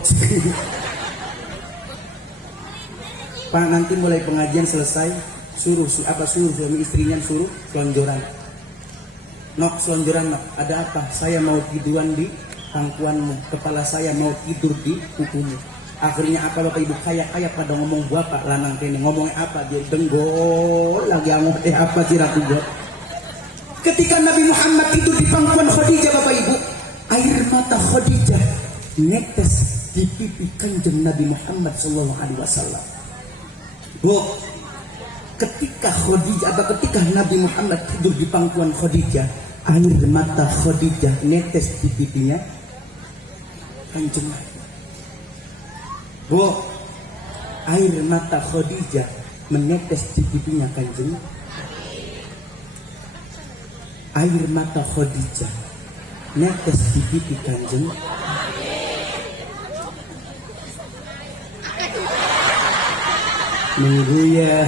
Pak, nanti mulai pengajian selesai suruh suami istrinya suruh selonjoran. Nok selonjoran nok, ada apa? Saya mau tiduran di pangkuanmu, kepala saya mau tidur di kukumu. Akhirnya apa Bapak Ibu, kayak pada ngomong bapak lanang kene, ngomongnya apa dia denggol lagi ngomong apa sih ratu gua. Ketika Nabi Muhammad tidur di pangkuan Khadijah Bapak Ibu, air mata Khadijah netes di pipi Kanjeng Nabi Muhammad sallallahu alaihi wasallam. Bu, ketika Nabi Muhammad tidur di pangkuan Khadijah, air mata Khadijah netes di pipinya Kanjeng Nabi. Bu, air mata Khadijah menetes di pipinya Kanjeng. Air mata Khadijah netes di pipi Kanjeng. Mengguya.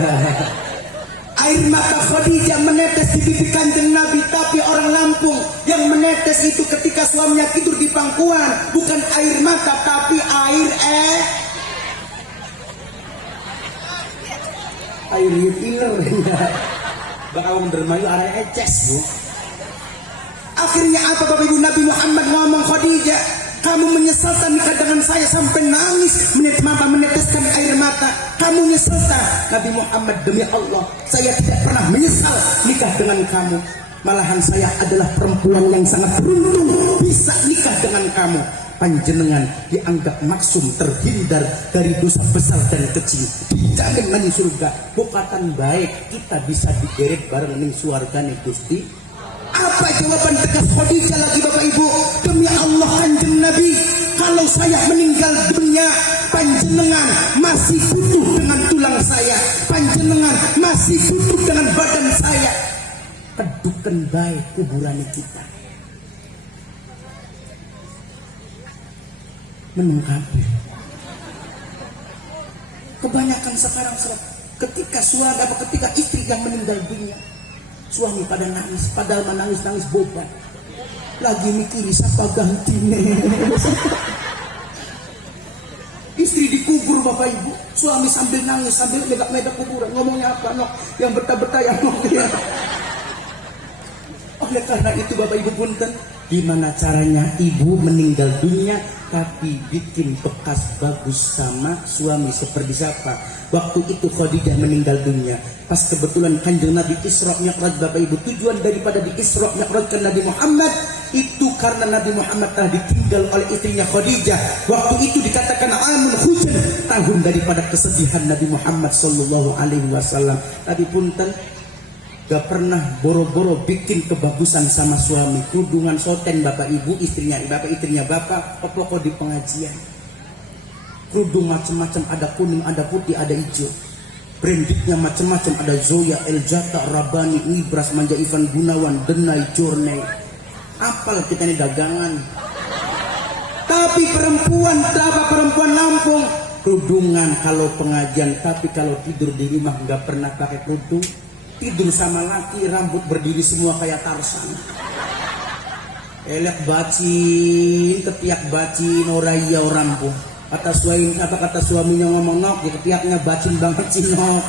Air mata Khadijah menetes di pipi Kanjeng Nabi, tapi orang Lampung yang menetes itu ketika suaminya tidur di pangkuan bukan air mata tapi air iler. Bakal bermayu arah eces Bu. Akhirnya apa Bapak Ibu, Nabi Muhammad ngomong, Khadijah, kamu menyesalkan nikah dengan saya sampai nangis meneteskan air mata. Kamu nyesal tak? Nabi Muhammad, demi Allah saya tidak pernah menyesal nikah dengan kamu. Malahan saya adalah perempuan yang sangat beruntung bisa nikah dengan kamu. panjenengan dianggap maksum terhindar dari dosa besar dan kecil, dijamin nang surga. Bukatan baik kita bisa digeret bareng ning suargane Gusti. Apa jawaban tegas Khadijah lagi Bapak Ibu? Demi Allah kanjeng Nabi, kalau saya meninggal dunia, panjenengan masih butuh dengan tulang saya, panjenengan masih butuh dengan badan saya. Kedukan baik kuburan kita. Menengkapi. Kebanyakan sekarang ketika suami ketika istri yang meninggal dunia, suami pada nangis, padahal menangis bobat. Lagi mikir siapa gantinya. Istri dikubur Bapak Ibu, suami sambil nangis, sambil medak-medak kuburan. Ngomongnya apa? Nok, yang betah-betah yang nok ya. Oleh karena itu Bapak Ibu punten, gimana caranya ibu meninggal dunia tapi bikin bekas bagus sama suami seperti siapa? Waktu itu Khadijah meninggal dunia, pas kebetulan kanjeng Nabi Isra Mi'raj Bapak Ibu. Tujuan daripada di Isra Mi'rajkan Nabi Muhammad itu karena Nabi Muhammad telah ditinggal oleh istrinya Khadijah. Waktu itu dikatakan amul hujan, tahun daripada kesedihan Nabi Muhammad sallallahu alaihi wasallam. Tadi punten, gak pernah boro-boro bikin kebagusan sama suami. Kudungan soten Bapak Ibu, istrinya Bapak, pokok di pengajian. Kerudung macam-macam, ada kuning, ada putih, ada hijau. Brandingnya macam-macam, ada Zoya, Eljata, Rabani, Ibras, Manja Ivan Gunawan, Denai, Jornei. Apal kita ini dagangan. Tapi perempuan Lampung kerudungan kalau pengajian, tapi kalau tidur di rumah nggak pernah pakai kerudung. Tidur sama laki, rambut berdiri semua kayak Tarsan. Elek bacin, ketiak bacin, oraya rampung. Kata suaminya ngomong nok, di ketiaknya bacin banget cinok.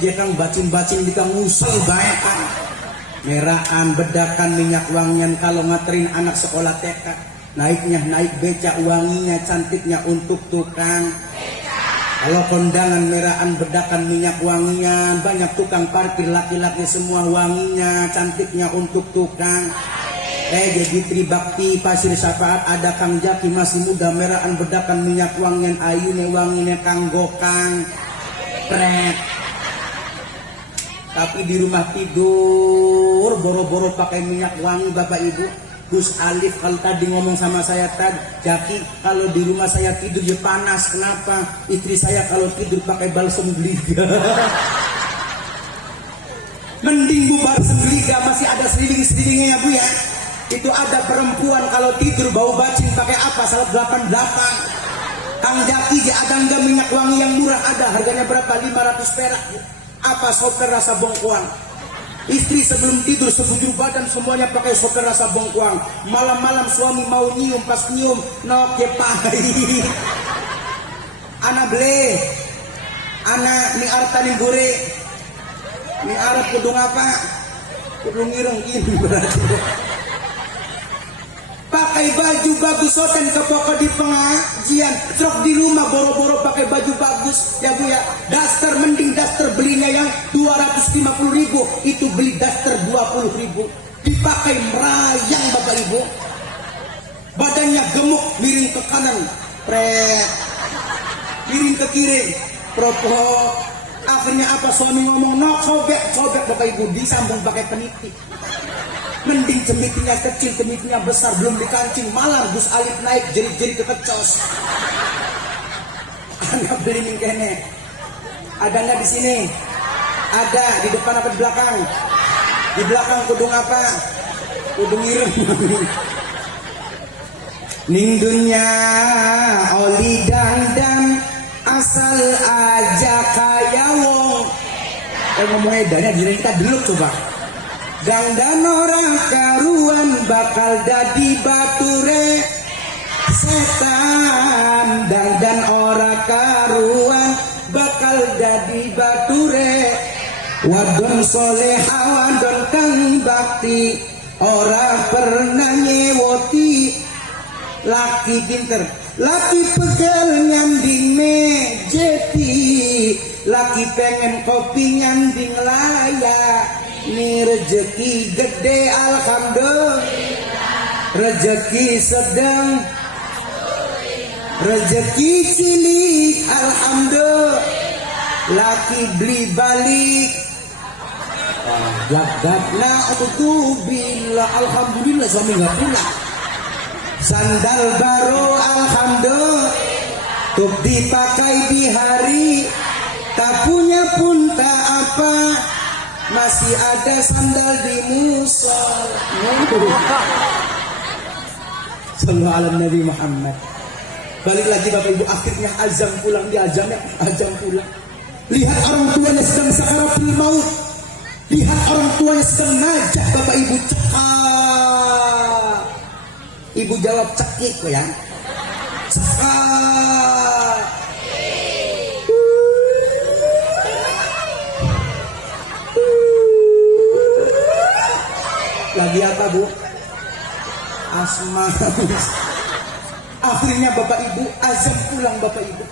Jekang bacin-bacin di kang ngusel baik kan. Merahan, bedakan, minyak wangian kalau ngaterin anak sekolah TK. Naik becak, wanginya, cantiknya untuk tukang. Kalau kondangan merahan, bedakan, minyak wangian, banyak tukang parkir, laki-laki semua wanginya, cantiknya untuk tukang. Jadi Tribakti, Pasir Syafaat, ada Kang Jaki masih muda, merahan, bedakan, minyak wangian, ayune wanginya Kang Gokang. Pret. Tapi di rumah tidur boro-boro pakai minyak wangi Bapak Ibu. Gus Alif kalau tadi ngomong sama saya tadi, Jaki kalau di rumah saya tidur ya panas. Kenapa? Istri saya kalau tidur pakai balsem geliga. Mending bubar geliga, masih ada seling-selingnya ya Bu ya. Itu ada perempuan kalau tidur bau bacin pakai apa? Salat 88. Kang Jaki ada enggak minyak wangi yang murah? Ada, harganya berapa? 500 perak. Apa? Soker rasa bongkoang. Istri sebelum tidur sebujur badan semuanya pakai soker rasa bongkoang. Malam-malam suami mau nyium, pas nyium nok kepai. Ana beli, ana ni arta ni gore, ni arep kudung apa? Kudung ireng ini berarti. Pakai baju bagus soten ke pokok di pengajian, truk di rumah boro-boro pakai baju bagus ya Bu ya. Daster mending daster belinya yang 250.000, itu beli daster 20.000, dipakai merayang Bapak Ibu. Badannya gemuk, miring ke kanan, pret, miring ke kiri, propok. Akhirnya apa? Suami ngomong nok, sobek Bapak Ibu, disambung pakai peniti. Mending cemitinnya kecil, cemitinnya besar, belum dikancing, malah Gus Alif naik jeri-jeri kekecos. Anak beli mingkene. Ada nggak di sini? Ada. Di depan apa di belakang? Di belakang kudung apa? Kudung ireng. Ning dunya oli dandan asal aja kaya wong. Ngomongnya edannya jadi kita dulu coba. Dandan orang karuan bakal dadi bature setan. Dandan orang karuan bakal dadi bature. Wadon soleha wadon kang bakti ora pernah nyewoti. Laki pinter, laki pegel nyanding mejeti, laki pengen kopi nyanding layak. Ini rezeki gede alhamdulillah, rezeki sedang Rezeki cilik alhamdulillah, laki beli balik. Jagatna alhamdulillah, alhamdulillah suami nggak pulang. Sandal baru alhamdulillah, tuk dipakai di hari, tak punya pun tak apa, masih ada sandal di musola. Sallallahu alaihi Nabi Muhammad. Balik lagi Bapak Ibu, akhirnya azam pulang, di azam pulang. Lihat orang tuanya sedang sakaratul maut. Lihat orang tuanya sedang najah Bapak Ibu, cekak. Ibu jawab cekik ya. Cekak. Lagi apa Bu? Asma. Akhirnya Bapak Ibu azam pulang Bapak Ibu.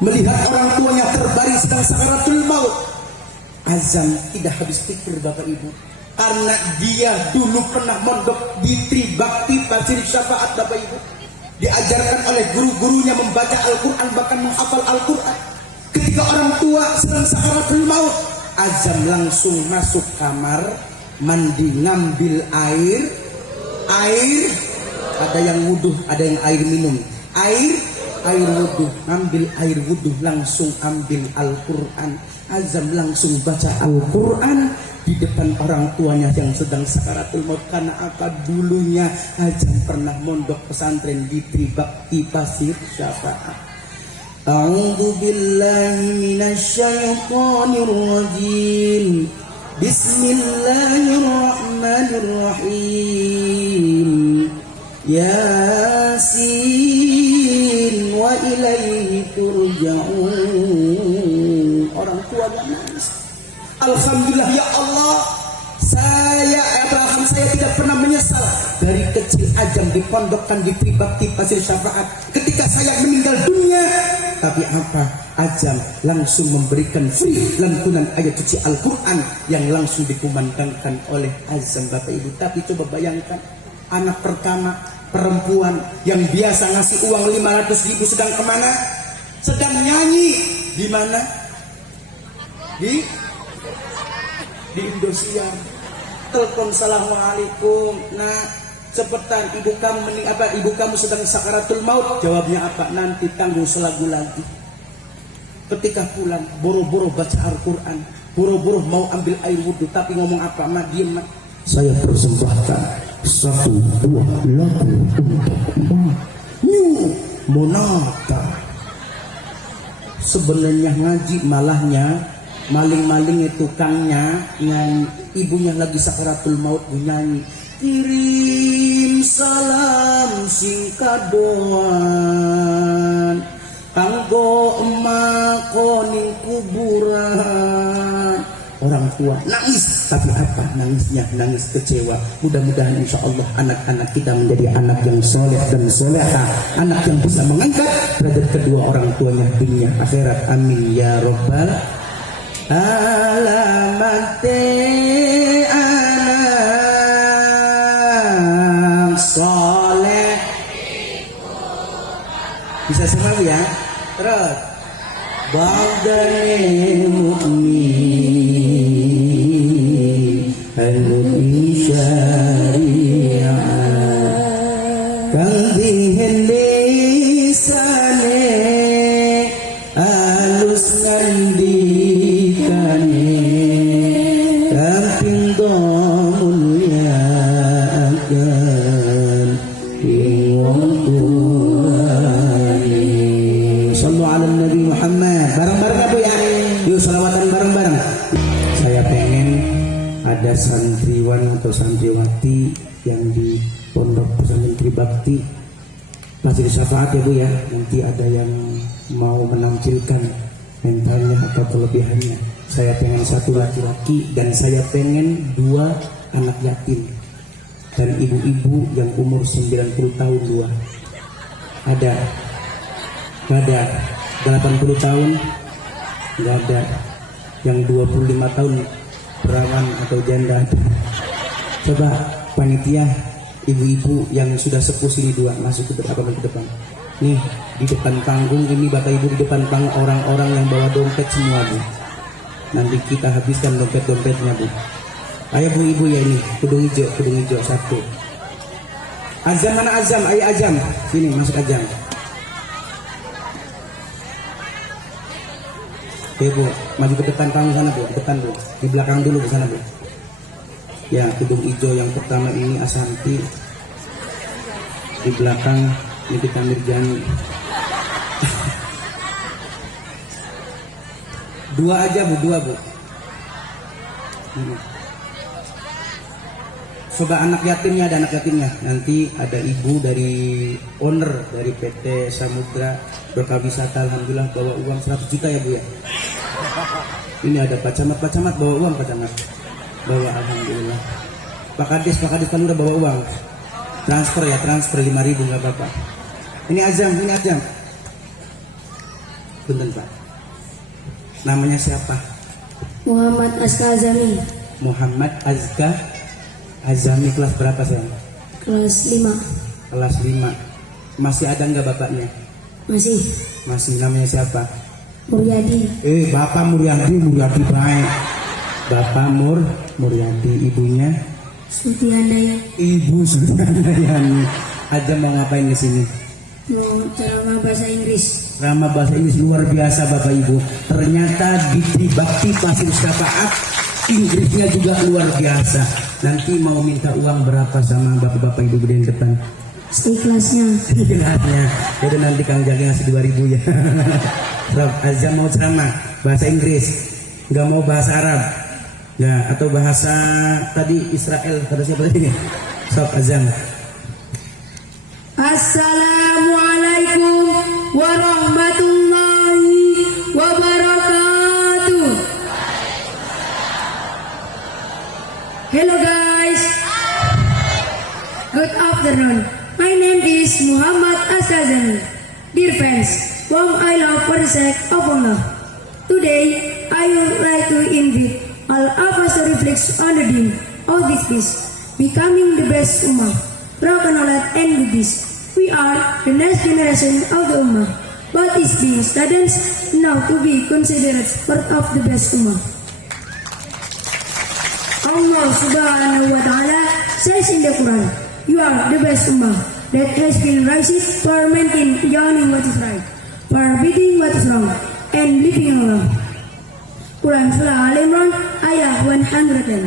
Melihat orang tuanya terbaring sedang sakaratul maut. Azam tidak habis pikir Bapak Ibu, karena dia dulu pernah mondok di Tribakti Pasir Syafaat Bapak Ibu, diajarkan oleh guru-gurunya membaca Al-Quran, bahkan menghafal Al-Quran. Ketika orang tua sedang sakaratul maut, Azam langsung masuk kamar mandi, ngambil air, ada yang wudhu, ada yang air minum, air wudhu, ngambil air wudhu, langsung ambil Al-Quran. Azam langsung baca Al-Quran di depan orang tuanya yang sedang sakaratul maut. Karena apa? Dulunya Azam pernah mondok pesantren di Tribakti Pasir Syafaat. A'udzu billahi minasyaitonir rajim. Bismillahirrahmanirrahim. Yasin wa ilaihi turja'un. Orang tuanya nangis. Alhamdulillah ya Allah, saya tidak pernah menyesal. Dari kecil Azam dipondokkan di Tribakti Pasir Syafaat. Ketika saya meninggal dunia, tapi apa? Azam langsung memberikan free lantunan ayat suci Al-Quran yang langsung dikumandangkan oleh Azam Bapak Ibu. Tapi coba bayangkan, anak pertama perempuan yang biasa ngasih uang 500.000 sedang kemana? Sedang nyanyi. Di mana? Di Indosiar. Telepon, assalamualaikum. Nah, cepetan, ibu kamu sedang sakaratul maut. Jawabnya apa? Nanti tanggung selagu lagi. Ketika pulang, boro-boro baca Al-Quran, boro-boro mau ambil air wudhu, tapi ngomong apa? Ma, diem, ma. Saya persembahkan 1, 2 lagu untuk New Monata. Sebenarnya ngaji, malahnya maling-maling tukangnya nyanyi, ibunya lagi sakaratul maut nyanyi, kirim salam singkadoan kanggo emak koning kuburan. Orang tua nangis, tapi apa nangisnya? Nangis kecewa. Mudah-mudahan insya Allah anak-anak kita menjadi anak yang soleh dan soleha, anak yang bisa mengangkat derajat kedua orang tuanya dunia akhirat. Amin ya robbal alamin. Anak soleh bisa semua ya. Terus bagane mukmin al-mu'min syariah kang dihendisane alus ngandikane kamping do muliakan ing wong tuane. Sallu ala Nabi Muhammad. Bareng-bareng apa ya? Yuk salawatan bareng-bareng. Saya pengen ada santriwan atau santriwati yang di pondok pesantren Tribakti Pasir Syafaat ya Bu ya. Nanti ada yang mau menampilkan mentalnya atau kelebihannya. Saya pengen 1 laki-laki dan saya pengen 2 anak yatim dan ibu-ibu yang umur 90 tahun 2. Ada? Gak ada. 80 tahun? Gak ada. Yang 25 tahun perawan atau janda? Coba panitia, ibu-ibu yang sudah sepuh sini 2 masuk ke depan. Nih di depan panggung ini Bapak Ibu, di depan panggung orang-orang yang bawa dompet semua Bu. Nanti kita habiskan dompet-dompetnya Bu. Ayo Bu Ibu ya, ini kudung hijau satu. Azam mana Azam? Ayo Azam, sini masuk Azam. Oke Bu, maju ke depan panggung sana Bu, ke depan Bu. Di belakang dulu ke sana Bu. Ya, kudung hijau yang pertama ini Asanti. Di belakang ini kita Mirjani. Dua aja Bu, dua Bu. Coba anak yatimnya, ada anak yatimnya. Nanti ada ibu dari owner dari PT Samudra Berkawisata, alhamdulillah bawa uang 100 juta ya Bu ya. Ini ada Pak Camat bawa uang, Pak Camat bawa, alhamdulillah. Pak Kades kan udah bawa uang. Transfer 5.000 nggak apa-apa. Ini Azam. Bentar Pak. Namanya siapa? Muhammad Azka Azami. Muhammad Azka Azami, kelas berapa sayang? Kelas 5. Kelas 5. Masih ada nggak bapaknya? Masih. Namanya siapa? Muryadi. Bapak Muryadi baik. Bapak Muryadi, ibunya Sutiandaya. Ibu Sutiandayani. Azam mau ngapain di sini? Mau ceramah bahasa Inggris. Ceramah bahasa Inggris luar biasa Bapak Ibu. Ternyata di Bakti Pasir Syafaat Inggrisnya juga luar biasa. Nanti mau minta uang berapa sama bapak-bapak ibu di depan? Seikhlasnya. Jadi nanti Kang Jaki ngasih 2.000 ya. Rob, Azam mau ceramah bahasa Inggris, nggak mau bahasa Arab, ya atau bahasa tadi Israel kata siapa tadi? Sob Azam. Assalamualaikum warahmatullahi wabarakatuh. Hello guys. Good afternoon. My name is Muhammad Azazani. Dear friends, whom I love for the sake of Allah. Today, I would like to invite all of us to reflect on the theme of this peace, becoming the best ummah. Broken knowledge and with this, we are the next generation of the ummah, but is being studied now to be considered part of the best ummah. Allah subhanahu wa ta'ala says in the Quran, you are the best ummah that has been rising for maintaining what is right, forbidding what is wrong, and living Allah. Quran Surah Al-Imran ayat 110.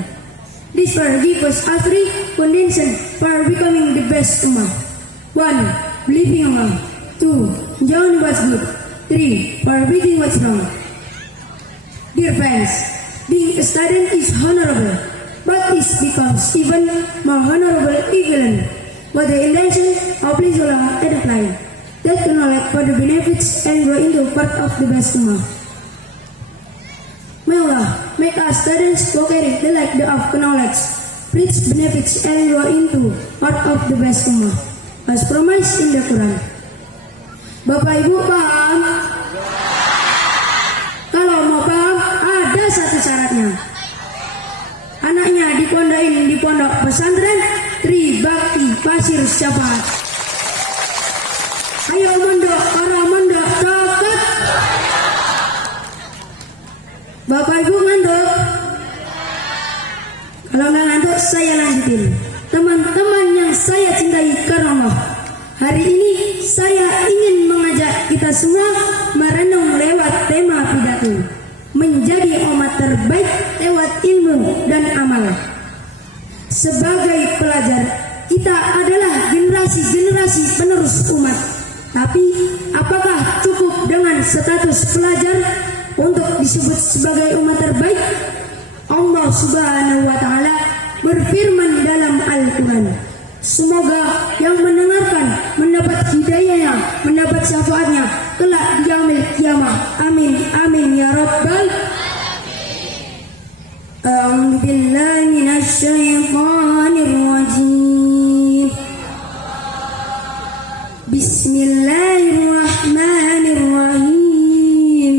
This verse gives us a three conditions for becoming the best ummah. 1. Believing Allah. 2. Doing what's good. 3. Forbidding what's wrong. Dear friends, being a student is honorable, but this becomes even more honorable if with the intention of please Allah at a time that can collect for the benefits and grow into part of the best ummah. May Allah make us students who carry the light of knowledge, preach benefits and grow into part of the best ummah, as promised in the Quran. Bapak Ibu paham? Kalau mau paham, ada satu syaratnya. Anaknya dipondokin di pondok pesantren Tri Bakti Pasir Syafaat. Ayo mondok, para mondok, tokat. Bapak Ibu mondok. Kalau nggak ngantuk, saya lanjutin. Teman-teman yang saya cintai karena Allah, hari ini saya ingin mengajak kita semua merenung lewat tema pidato, menjadi umat terbaik lewat ilmu dan amal. Sebagai pelajar, kita adalah generasi penerus umat. Tapi apakah cukup dengan status pelajar untuk disebut sebagai umat terbaik? Allah Subhanahu wa ta'ala berfirman dalam Al-Quran, semoga yang mendengarkan mendapat hidayahnya, mendapat syafaatnya kelak di yaumil kiamah. Amin amin ya rabbal. A'udzu billahi minasy syaithanir rajim. Bismillahirrahmanirrahim.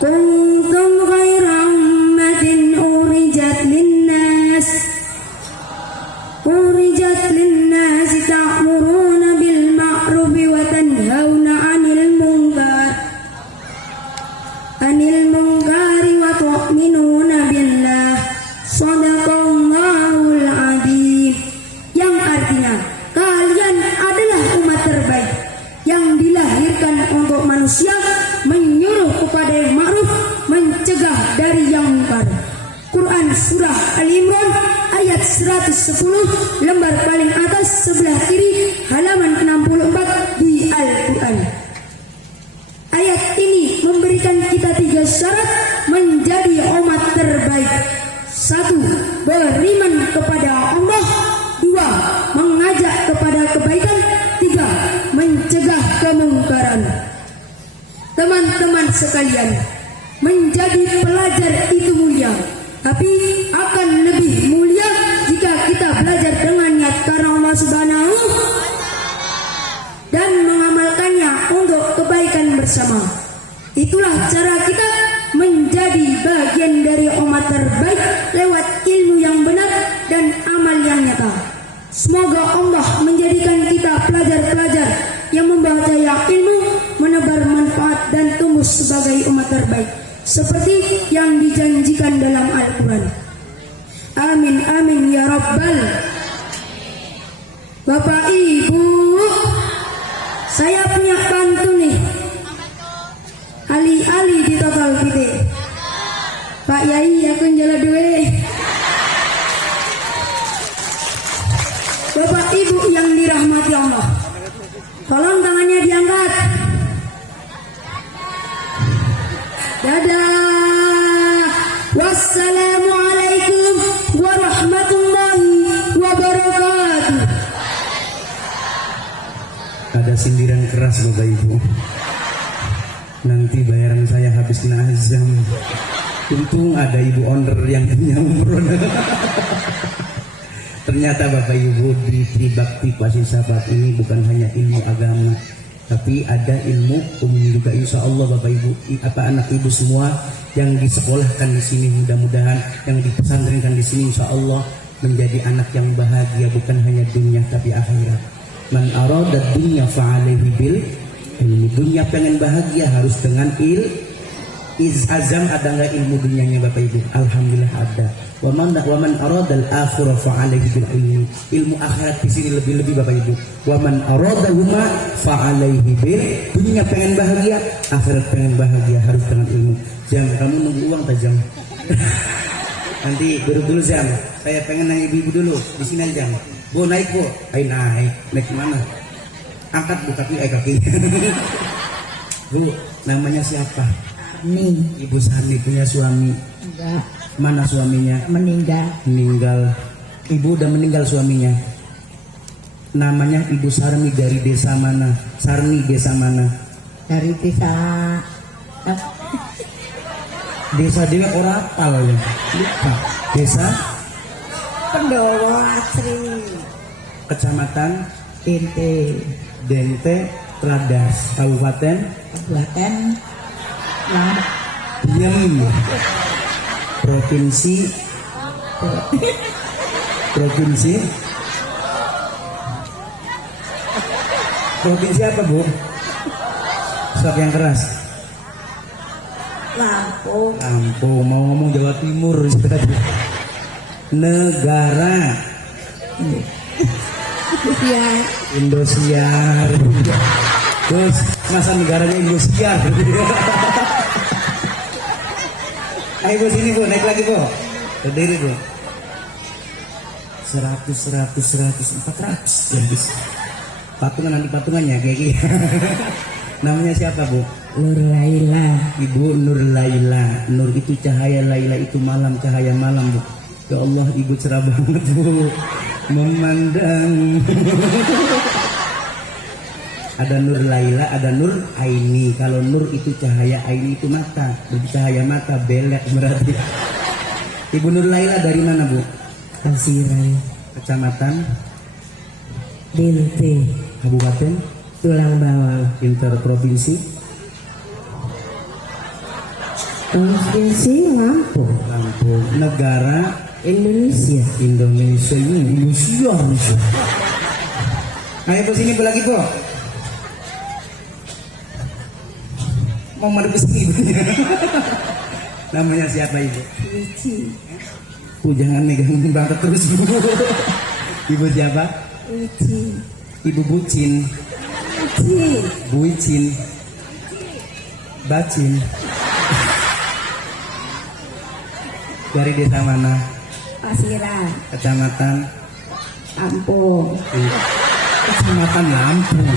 Kuntum khairan أخرجت للناس تأمرون بالمعروف mencegah dari yang mungkar. Quran surah Al-Imran ayat 110 lembar paling atas sebelah kiri halaman 64 di Al-Quran. Ayat ini memberikan kita 3 syarat menjadi umat terbaik. 1. Beriman kepada Allah. 2. Mengajak kepada kebaikan. 3. Mencegah kemungkaran. Teman-teman sekalian, menjadi pelajar itu mulia, tapi akan lebih mulia jika kita belajar dengan niat karena Allah Subhanahu dan mengamalkannya untuk kebaikan bersama. Itulah cara kita menjadi bagian dari umat terbaik lewat ilmu yang benar dan amal yang nyata. Semoga Allah menjadikan kita pelajar-pelajar yang membaca ilmu, menebar manfaat dan tumbuh sebagai umat terbaik seperti yang dijanjikan dalam Al-Quran. Amin amin ya rabbal. Bapak Ibu, saya punya pantun nih. Ali-ali di total kita. Pak Yai aku njala duwe. Bapak Ibu yang dirahmati Allah, tolong tangannya diangkat. Dadah. Wassalamualaikum warahmatullahi wabarakatuh. Ada sindiran keras Bapak Ibu. Nanti bayaran saya habis kena azam. Untung ada ibu owner yang punya umroh. Ternyata Bapak Ibu di Tribakti Pasir Sahabat ini bukan hanya ilmu agama, tapi ada ilmu umum juga. Insya Allah Bapak Ibu, anak ibu semua yang disekolahkan di sini, mudah-mudahan yang dipesantrenkan di sini, insya Allah menjadi anak yang bahagia, bukan hanya dunia tapi akhirat. Man arada dunya fa'alaihi bil ilmu. Dunia pengen bahagia harus dengan azam. Ada nggak ilmu dunianya Bapak Ibu? Alhamdulillah ada. Waman aradal akhirah fa'alaihi bil ilmi. Ilmu akhirat di sini lebih-lebih Bapak Ibu. Waman aradahuma fa'alaihi bil. Dunia pengen bahagia, akhirat pengen bahagia, harus dengan ilmu. Jangan kamu nunggu uang tajam. Nanti dulu jam. Saya pengen nanya ibu-ibu dulu di sini aja. Bu naik bu, naik kemana? Angkat bu kaki. Bu, namanya siapa? Nih, Ibu Sani punya suami? enggak, Mana suaminya? meninggal. Ibu udah meninggal suaminya. Namanya Ibu Sarni dari desa mana? Sarni desa mana? Dari desa Desa dia orang apal ya. Lupa. Desa Pendowo Asri, Kecamatan Dente, Tradas, Kabupaten Kabupaten Diam. Provinsi apa bu? Sok yang keras. Lampung. Mau ngomong Jawa Timur tadi. Negara ya, Indosiar. Terus masa negaranya Indosiar. Ayo bu sini bu, naik lagi bu. Berdiri bu. 100, 400 habis. Patungan nanti patungannya kayak gini. Namanya siapa bu? Nur Laila. Ibu Nur Laila. Nur itu cahaya, Laila itu malam, cahaya malam bu. Ya Allah ibu cerah banget bu. Memandang. Ada Nur Laila, ada Nur Aini. Kalau Nur itu cahaya, Aini itu mata. Jadi cahaya mata belek berarti. Ibu Nur Laila dari mana bu? Kasirai, Kecamatan Dente, Kabupaten Tulang Bawang, Interprovinsi Provinsi Lampung, Negara Indonesia. Indonesia. Ayo ke sini lagi bu. Mau madu sini. Namanya siapa ibu? Uci, Jangan megang banget terus bu. Ibu siapa? Uci, Ibu Bucin. Buicin. Bacin. Dari desa mana? Pasiran, Kecamatan? Lampung, Kecamatan Lampung.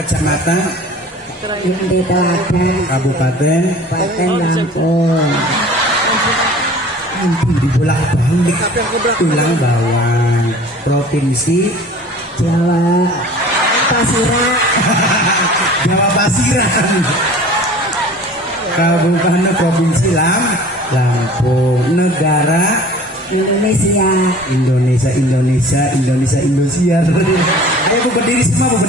Kecamatan Gede Teladan, Kabupaten Kabupaten Lampung, ampun dibolak-balik tulang bawang. Provinsi Jawa, Pasiran, Jawa Pasiran. Kabupaten Provinsi Lampung. Negara Indonesia. Indonesia. Ayo Bu, berdiri semua Bu.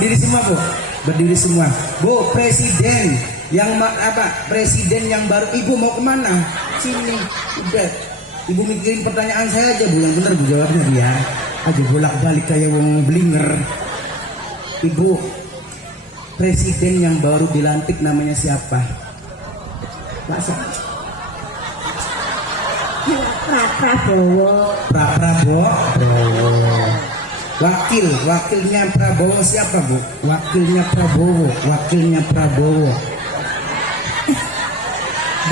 Berdiri semua. Bu, presiden yang presiden yang baru. Ibu mau kemana? Sini. Udah. Ibu mikirin pertanyaan saya aja Bu, yang benar Bu jawabnya dia. Aja bolak-balik kayak wong blinger. Ibu, presiden yang baru dilantik namanya siapa? Prabowo, Prabowo. Wakilnya Prabowo siapa Bu? Wakilnya Prabowo.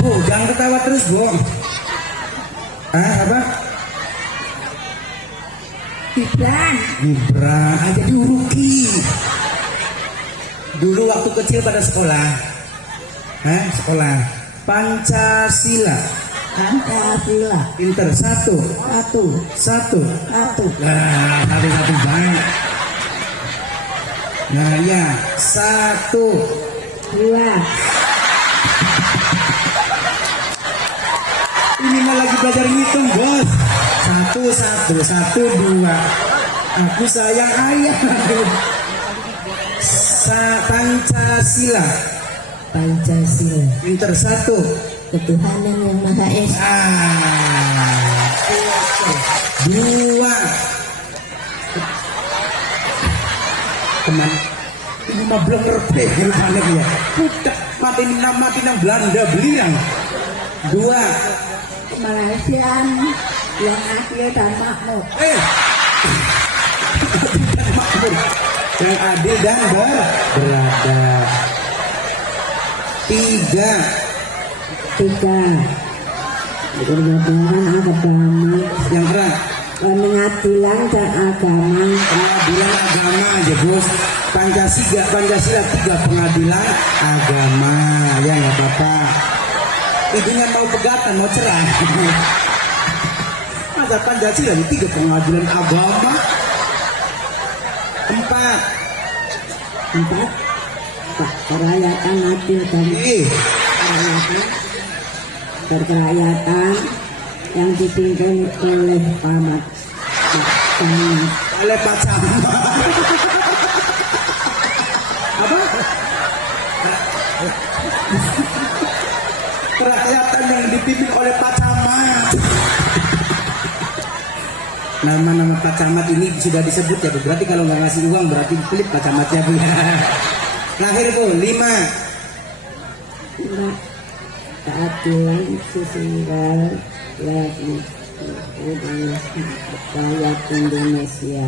Bu, jangan ketawa terus Bu. Apa? Gibran, Aja diuruki. Dulu waktu kecil pada sekolah. Sekolah Pancasila. Pinter. Satu. satu, Nah, satu banget. Nah ya, 1. 2, Ini mah lagi belajar ngitung Bos. 1, 2. Aku sayang ayah. Pancasila. Pinter. 1. Ketuhanan yang Maha Esa. 2. Teman, ini mah belum ngerti banget ya. Udah mati nang Belanda beliang. 2. Kemalaysian yang adil dan makmur. Yang adil dan beradab. 3. Pengadilan agama. Yang keras. Pengadilan dan agama. Pengadilan agama aja Bos. Pancasila 3. Pengadilan agama. Ya nggak apa-apa. Ibunya mau pegatan, mau cerai. Masa Pancasila 3. Pengadilan agama. 4. Kerakyatan adil dan berkerakyatan yang dipimpin oleh oleh Pak Camat. Apa? Kerakyatan yang dipimpin oleh Pak Camat. Nama-nama Pak Camat ini sudah disebut ya Bu. Berarti kalau nggak ngasih uang berarti pelit Pak Camatnya Bu. Lahir Bu. 5. keadilan sosial rakyat Indonesia.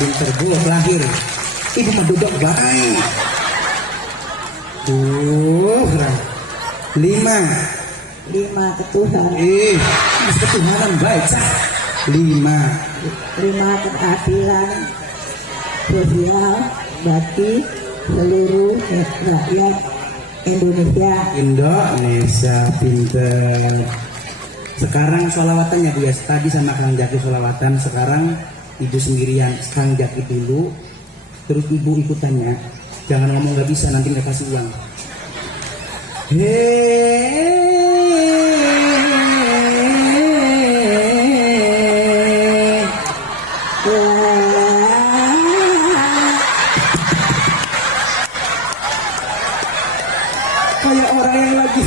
Pinter Bu. Lahir. Ibu mah duduk baik. 5. Ketuhanan. Ketuhanan baik. 5. Keadilan sosial bagi seluruh rakyat Indonesia. Pinter. Sekarang sholawatannya Bu ya. Tadi sama Kang Jaki sholawatan. Sekarang Ibu sendirian. Kang Jaki dulu. Terus Ibu ikutannya. Jangan ngomong nggak bisa, nanti nggak kasih uang. Kayak orang yang lagi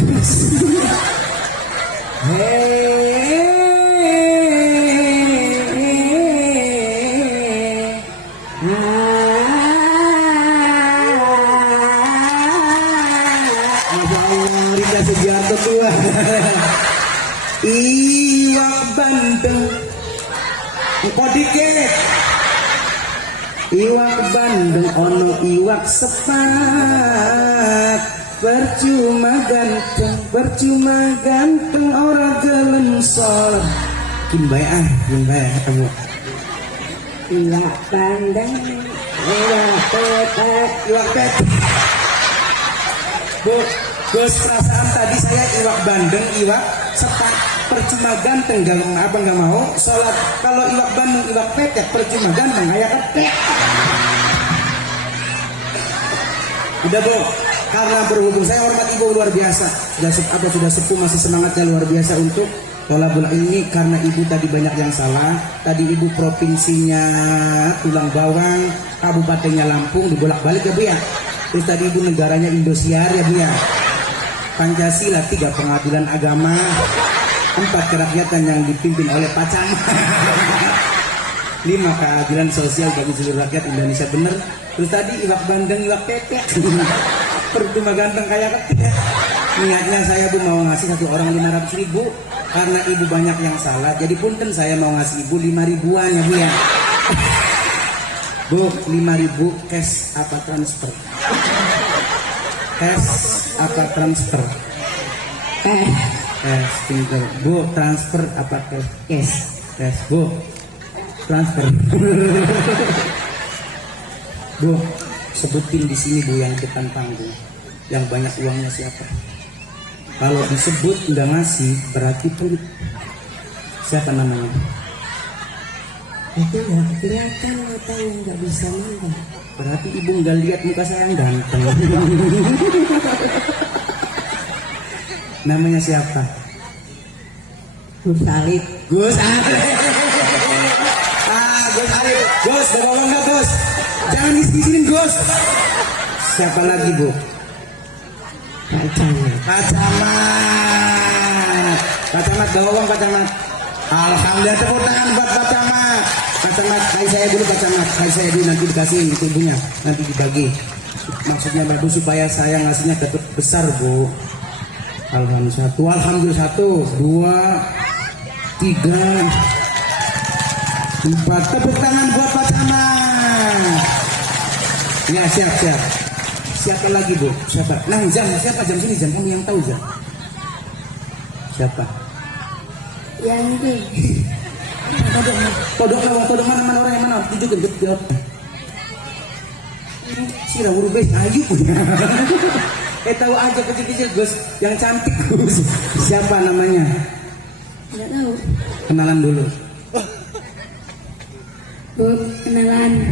Rita Sugiarto tua. Iwak bandeng kok dikit. Iwak bandeng ono iwak sepat percuma ganteng orang gelem sholat. Kimbaya kamu. Iwak bandeng, iwak petek. Iwak petek. Bu, Gus, perasaan tadi saya iwak bandeng, iwak sepak. Percuma ganteng, apa nggak mau sholat. Kalau iwak bandeng, iwak petek, percuma ganteng, kayak ketek. Udah Bu, karena berhubung saya hormat ibu luar biasa, sudah sepuh masih semangatnya luar biasa untuk tolabul ini, karena ibu tadi banyak yang salah. Tadi ibu provinsinya Tulang Bawang, kabupatennya Lampung, dibolak-balik ya Bu ya. Terus tadi ibu negaranya Indosiar ya Bu ya. Pancasila, 3 pengadilan agama, 4 kerakyatan yang dipimpin oleh Pak Camat, 5 keadilan sosial bagi seluruh rakyat Indonesia, bener. Terus tadi iwak bandeng, iwak petek, percuma ganteng kayak ketek. Niatnya saya Bu mau ngasih satu orang 500.000, karena ibu banyak yang salah. Jadi punten saya mau ngasih ibu 5 ribuan ya Bu ya. Bu, 5.000 cash apa transfer? Cash apa transfer? Cash, pinter. Bu, transfer apa cash? Yes. Cash, Bu. Transfer. Bu, sebutin di sini Bu yang depan panggung, yang banyak uangnya siapa? Kalau disebut nggak ngasih berarti pelit. Siapa namanya? Itu nggak kelihatan mata yang nggak bisa mandang. Berarti ibu nggak lihat muka saya yang ganteng. Namanya siapa? Gus Alif. Gus Alif. Gus Alif. Gus, bawa nggak Gus? Jangan disini Gus. Siapa lagi Bu? Pak Camat. Pak Camat bawa uang Pak Camat. Alhamdulillah, tepuk tangan buat Pak Camat. Pak Camat, kai saya dulu Pak Camat. Kai saya dulu, nanti dikasih itu ibunya, nanti dibagi. Maksudnya bagus supaya saya ngasihnya tetap besar Bu. Alhamdulillah 1, alhamdulillah 1, 2, 3, 4. Tepuk tangan buat Pak Camat. Ya, siap. Siapa lagi Bu? Siapa? Nah, siapa jam sini? Jam kamu yang tahu jam. Siapa? Yang itu. Kodok mana orang yang mana? Tunjukin ke jawab. Sira urubes ayu. Tahu aja kecil-kecil Gus, yang cantik Gus. Siapa namanya? Enggak tahu. Kenalan dulu. Bu, kenalan.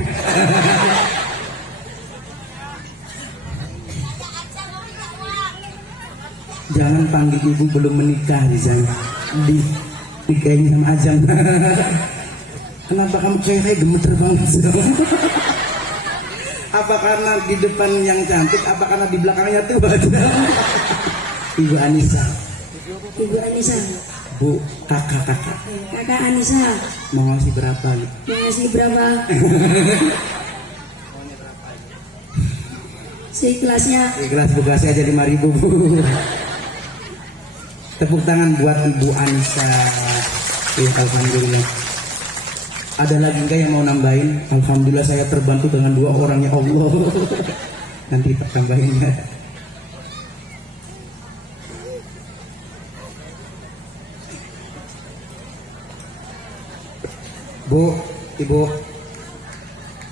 Jangan panggil ibu belum menikah, Rizal. Nikahin sama Ajang. Kenapa kamu kayak gemeter banget? Apa karena di depan yang cantik, apa karena di belakangnya tuh ada? Ibu Anissa. Ibu Anissa. Bu, kakak. Kakak Anissa. Mau ngasih berapa? Mau ngasih berapa? Seikhlasnya. Ikhlas Bu, kasih aja 5.000 Bu. Tepuk tangan buat Ibu Anissa. Alhamdulillah. Ada lagi enggak yang mau nambahin? Alhamdulillah saya terbantu dengan 2 orang ya Allah. Nanti tak tambahin ya. Bu, Ibu,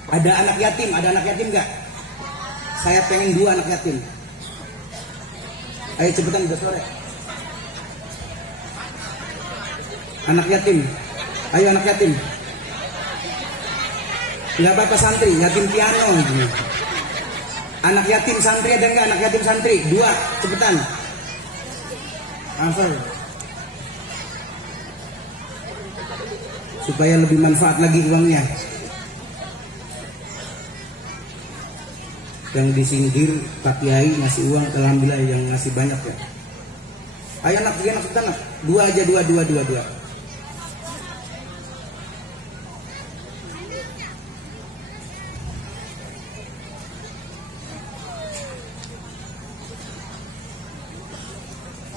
ada anak yatim enggak? Saya pengen 2 anak yatim. Ayo cepetan, udah sore. Anak yatim, ayo anak yatim. Enggak apa-apa santri, yatim piano gitu. Anak yatim santri ada enggak? Anak yatim santri 2, cepetan. Langsung. Supaya lebih manfaat lagi uangnya. Yang disinggir Pak Kiai ngasih uang, alhamdulillah yang ngasih banyak ya. Ayo anak cepetan. 2 aja, 2.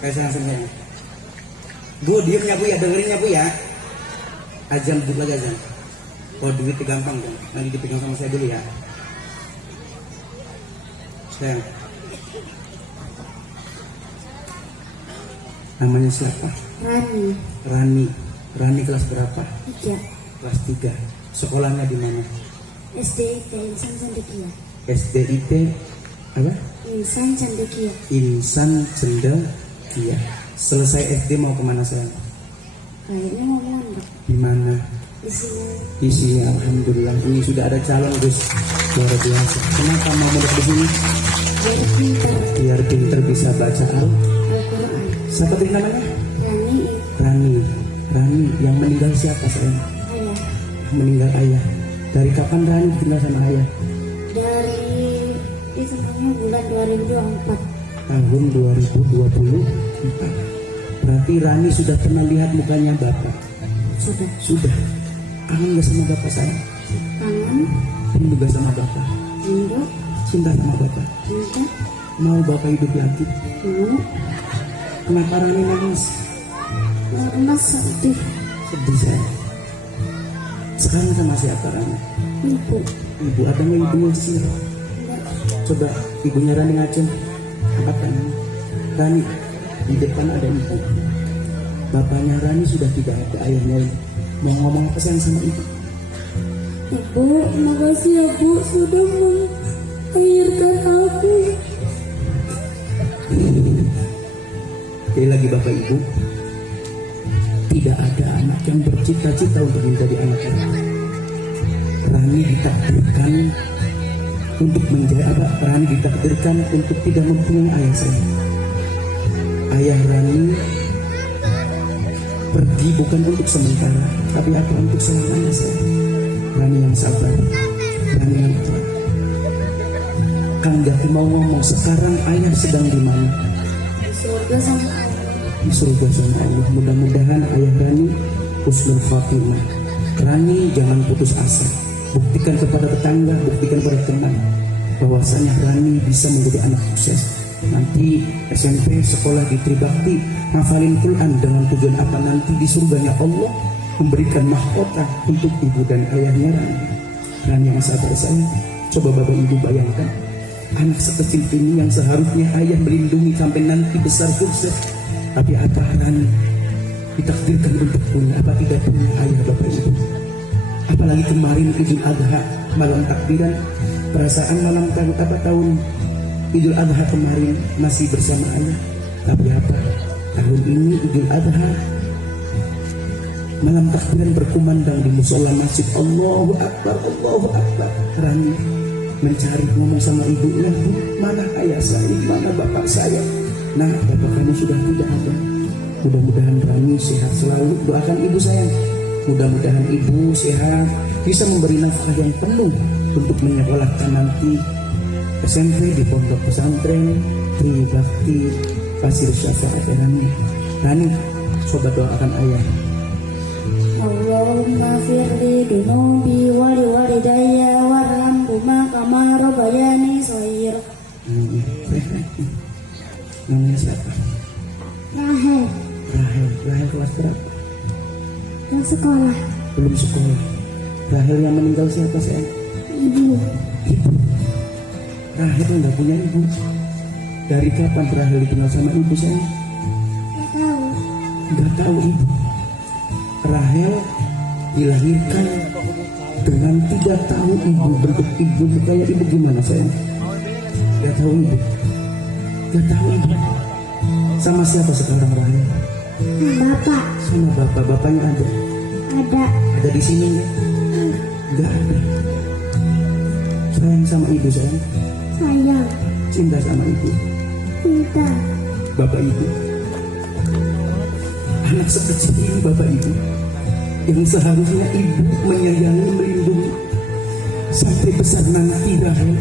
Saya langsung nyanyi. Bu, diemnya Bu ya, dengerinnya Bu ya. Azan duduk lagi azan. Oh, duitnya gampang dong. Nanti dipegang sama saya dulu ya. Sayang. Namanya siapa? Rani. Rani. Rani kelas berapa? 3. Kelas 3. Sekolahnya di mana? SDIT Insan Cendekia. SDIT apa? Insan Cendekia. Insan Cendekia. Selesai SD mau kemana sayang? Kayaknya mau mondok Di mana? di sini. Di sini. Alhamdulillah. Ini sudah ada calon guys. Luar biasa. Kenapa mau mondok di sini? Jadi pintar Biar pinter bisa baca Al-Quran. Siapa tadi namanya? Rani. Rani. Rani yang meninggal siapa sayang? Ayah. Meninggal ayah. Dari kapan Rani tinggal sama ayah? Dari itu namanya bulan 2024. Tahun 2024. Berarti Rani sudah pernah lihat mukanya bapak? Sudah. Sudah. Kangen gak sama bapak sayang? Kangen. Rindu gak sama bapak? Rindu. Cinta sama bapak? Cinta. Mau bapak hidup lagi? Mau. Kenapa Rani nangis? Karena sedih. Sedih sayang. Sekarang sama siapa Rani? Ibu. Ibu, ada nggak ibunya di sini? Enggak. Coba ibunya Rani ngaceng. Angkat tangan. Rani, di depan ada ibu. Bapaknya Rani sudah tidak ada, ayahnya mau ngomong apa sayang sama ibu? Ibu, makasih ya Bu sudah melahirkan aku. Sekali lagi bapak ibu, tidak ada anak yang bercita-cita untuk menjadi anak Rani. Rani ditakdirkan untuk menjadi apa? Rani ditakdirkan untuk tidak mempunyai ayah sayang. Ayah Rani pergi bukan untuk sementara, tapi apa untuk selamanya sayang. Rani yang sabar, Rani yang kuat. Kang Jati mau ngomong sekarang ayah sedang di mana? Di surga sama Allah. Di surga sama Allah. Mudah-mudahan ayah Rani husnul khatimah. Rani jangan putus asa. Buktikan kepada tetangga, buktikan kepada teman bahwasanya Rani bisa menjadi anak sukses. Nanti SMP sekolah di Tribakti, hafalin Quran dengan tujuan apa? Nanti di surganya Allah memberikan mahkota untuk ibu dan ayahnya Rani. Rani yang sabar sayang. Coba bapak ibu bayangkan, anak sekecil ini yang seharusnya ayah melindungi sampai nanti besar sukses, tapi apa Rani ditakdirkan untuk punya apa tidak punya ayah bapak ibu? Apalagi kemarin Idul Adha malam takbiran, perasaan malam tahun Idul Adha kemarin masih bersama ayah, tapi apa tahun ini Idul Adha malam takbiran berkumandang di musola masjid. Allahu Akbar, Allahu Akbar. Rani mencari, ngomong sama ibunya, mana ayah saya, mana bapak saya? Nah, bapak kami sudah tidak ada. Mudah-mudahan Rani sehat selalu. Doakan ibu sayang, mudah-mudahan ibu sehat, bisa memberi nafkah yang penuh untuk menyekolahkan nanti SMP di pondok pesantren Tribakti Pasir Syafaat. Rani, coba doakan ayah. Allahumma firli dunubi wali walidayya warhamhuma kama rabbayani shaghira. Namanya siapa? Rahel. Rahel kelas berapa? Yang sekolah. Belum sekolah. Rahel yang meninggal siapa sayang? Ibu. Ibu. Rahel nggak punya ibu. Dari kapan Rahel ditinggal sama ibu sayang? Gak tahu. Nggak tahu ibu. Rahel dilahirkan dengan tidak tahu ibu. Bentuk ibu kayak ibu gimana sayang? Nggak tahu ibu. Nggak tahu ibu. Sama siapa sekarang Rahel? Bapak. Sama bapak. Bapaknya ada? Ada. Ada di sini nggak? Nggak ada. Sayang sama ibu sayang. Sayang. Cinta sama ibu. Cinta. Bapak ibu. Anak sekecil ini bapak ibu yang seharusnya ibu menyayangi, melindungi sampai besar nanti Rahel.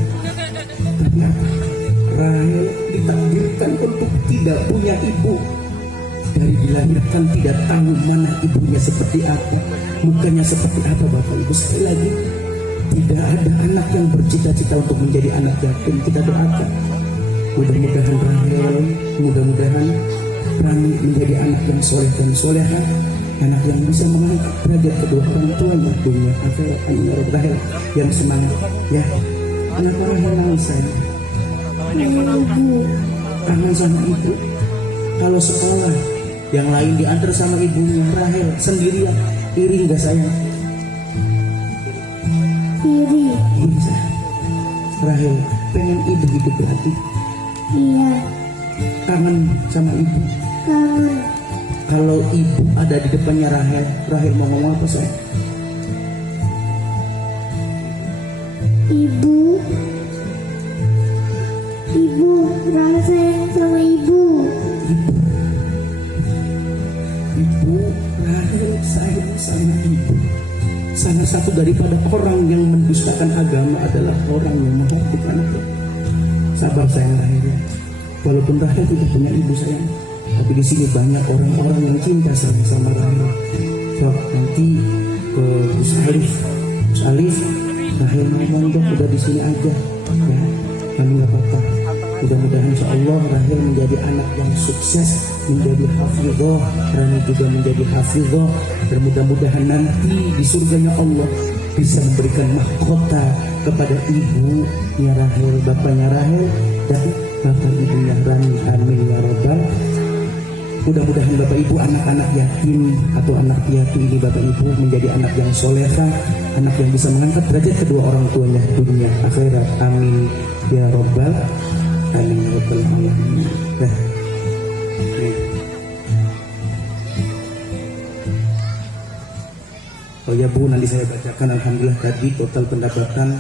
Tapi apa? Rahel ditakdirkan untuk tidak punya ibu. Dari dilahirkan tidak tahu mana ibunya seperti apa, mukanya seperti apa bapak ibu. Sekali lagi, tidak ada anak yang bercita-cita untuk menjadi anak yatim. Kita doakan mudah-mudahan Rahel, mudah-mudahan Rani menjadi anak yang soleh dan soleha, anak yang bisa mengangkat derajat kedua orang tuanya dunia akhirat. Amin ya rabbal alamin. Yang semangat ya. Anak Rahel nangis sayang. Ibu. Kangen sama ibu. Kalau sekolah Yang lain diantar sama ibunya. Rahel sendirian. Iri gak sayang? Iri. Iri sayang. Rahel pengen ibu hidup berarti. Iya. Kangen sama ibu. Kangen. Kalau ibu ada di depannya Rahel, Rahel mau ngomong apa sayang? Ibu. Ibu, Rahel sayang sama ibu. Ibu, Rahel sayang sama ibu. Salah satu daripada orang yang mendustakan agama adalah orang yang menghormati anaknya. Sabar sayang Rahel. Walaupun Rahel tidak punya ibu sayang, tapi di sini banyak orang-orang yang cinta sama Rahel. So, nanti ke Gus Alif, Rahel ngomong dong udah di sini aja, ya, kami nggak apa-apa. Mudah-mudahan insya Allah Rahel menjadi anak yang sukses, menjadi hafizah, Rani juga menjadi hafizah, dan mudah-mudahan nanti di surganya Allah bisa memberikan mahkota kepada ibunya Rahel, bapaknya Rahel, dan bapak ibunya Rani. Amin ya Rabbal. Mudah-mudahan bapak ibu anak-anak yatim atau anak yatim ini bapak ibu menjadi anak yang soleha, anak yang bisa mengangkat derajat kedua orang tuanya dunia akhirat. Amin ya Rabbal. Amin ya Rabbal alamin. Nah, oh ya Bu, nanti saya bacakan. Alhamdulillah tadi total pendapatan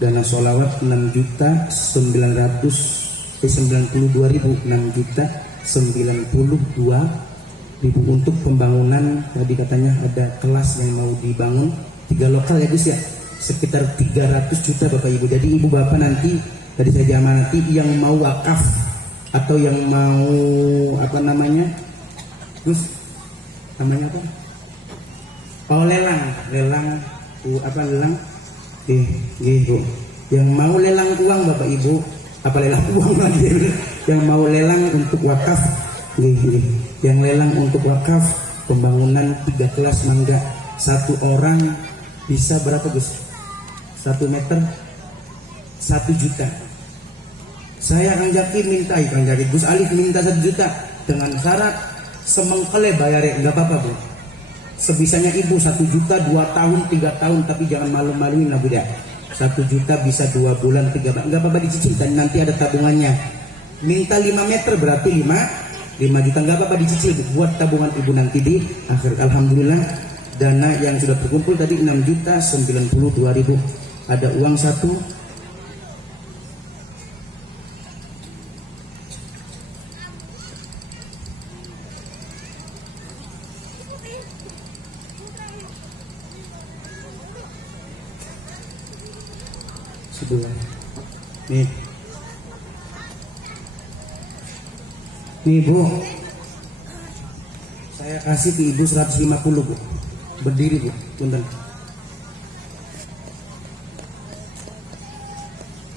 dana sholawat 6.092.000 untuk pembangunan. Tadi katanya ada kelas yang mau dibangun 3 lokal ya Gus ya, sekitar 300 juta Bapak Ibu. Jadi Ibu Bapak nanti tadi saya amanati yang mau wakaf atau yang mau apa namanya Gus, namanya apa? Oh lelang apa lelang? Bu. Yang mau lelang uang Bapak Ibu, apa lelang uang lagi? Yang mau lelang untuk wakaf, yang lelang untuk wakaf pembangunan 3 kelas mangga, 1 orang bisa berapa Gus? 1 meter 1 juta. Saya Kang Jaki minta, Kang Jaki Gus Alif minta 1 juta dengan syarat semengkele bayarnya, nggak apa-apa Bu. Sebisanya ibu 1 juta 2 tahun 3 tahun, tapi jangan malu-maluin lah Bu ya. 1 juta bisa 2 bulan 3 bulan, nggak apa-apa dicicil dan nanti ada tabungannya. Minta 5 meter berarti 5 juta, nggak apa-apa dicicil Bu, buat tabungan ibu nanti di akhir. Alhamdulillah dana yang sudah terkumpul tadi 6.092.000. Ada uang 1. Nih Bu, saya kasih ke ibu 150 Bu. Berdiri Bu, punten.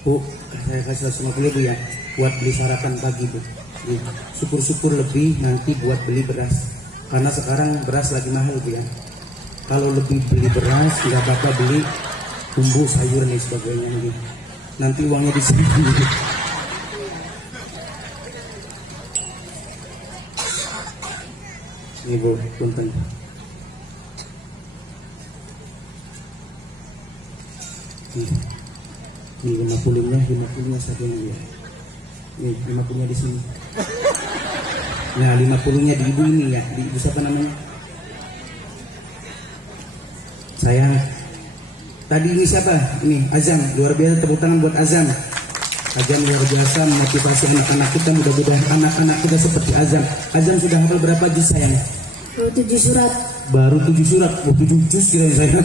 Bu, saya kasih 150 Bu ya, buat beli sarapan pagi Bu. Syukur-syukur lebih nanti buat beli beras, karena sekarang beras lagi mahal Bu ya. Kalau lebih beli beras nggak apa-apa, beli bumbu sayur nih sebagainya nih. Nanti uangnya di sini. Ini Bu, punten. Ini 50-nya satu ini ya. Ini 50-nya di sini. Nah, 50-nya di ibu ini ya, di ibu siapa namanya? Sayang. Tadi ini siapa? Ini Azam, luar biasa, tepuk tangan buat Azam. Azam luar biasa memotivasi anak-anak kita, mudah-mudahan anak-anak kita seperti Azam. Azam sudah hafal berapa juz sayang? 7 surat. Baru 7 surat, 7 juz kira saya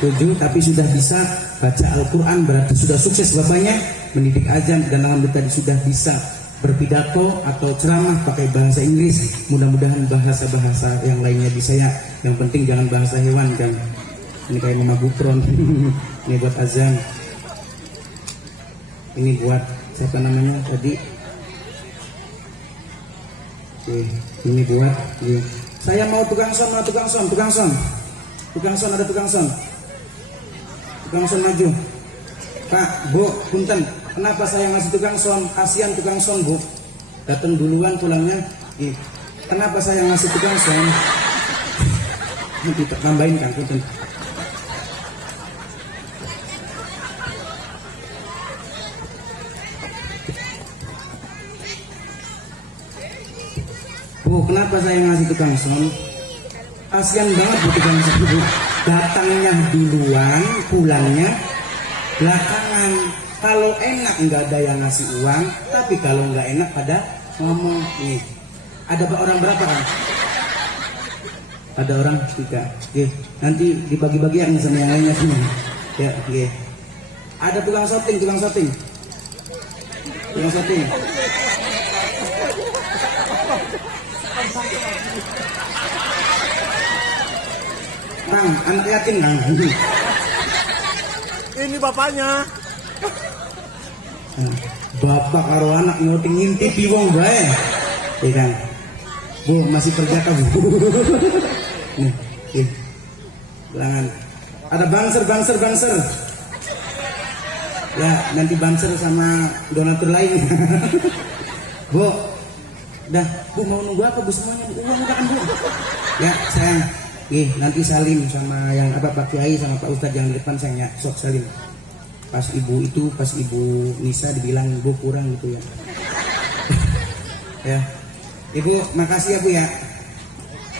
7, tapi sudah bisa baca Al-Quran, berarti sudah sukses bapaknya mendidik Azam, dan alhamdulillah tadi sudah bisa berpidato atau ceramah pakai bahasa Inggris. Mudah-mudahan bahasa-bahasa yang lainnya bisa ya. Yang penting jangan bahasa hewan kan. Ini kayak Mama Bukron. Ini buat Azam. Ini buat siapa namanya tadi? Ini buat ini. Saya mau tukang son ada tukang son maju. Pak, Bu, punten. Kenapa saya ngasih tukang son? Kasihan tukang son Bu. Datang duluan pulangnya. kenapa saya ngasih tukang som? Nanti tambahin kan, punten. Bu, kenapa saya ngasih tukang som? Kasian banget bu tukang som bu. Datangnya duluan, pulangnya belakangan. Kalau enak nggak ada yang ngasih uang, tapi kalau nggak enak pada ngomong nih. Ada orang berapa kan? Ada orang 3. Oke, nanti dibagi-bagi yang sama yang lainnya semua. Ya, oke. Ada tukang syuting. Tukang syuting. Kang, anak yatim Kang. Ini bapaknya. Bapak karo anak ngintip wong bae. Iya kan? Bu, masih kerja kan Bu? Nih, Belangan. Ada bangser. Ya, nanti bangser sama donatur lain. Bu, dah, Bu mau nunggu apa Bu semuanya? Uang udah kan Bu? Ya, sayang. Nanti salim sama yang Pak Kiai sama Pak Ustadz yang di depan sayangnya. Sok salim. Pas ibu Nisa dibilang Bu kurang gitu ya. Ya. Ibu, makasih ya Bu ya.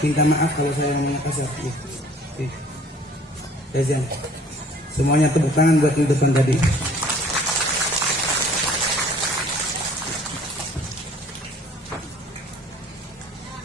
Minta maaf kalau saya ngomong kasar. Oke. Semuanya tepuk tangan buat di depan tadi.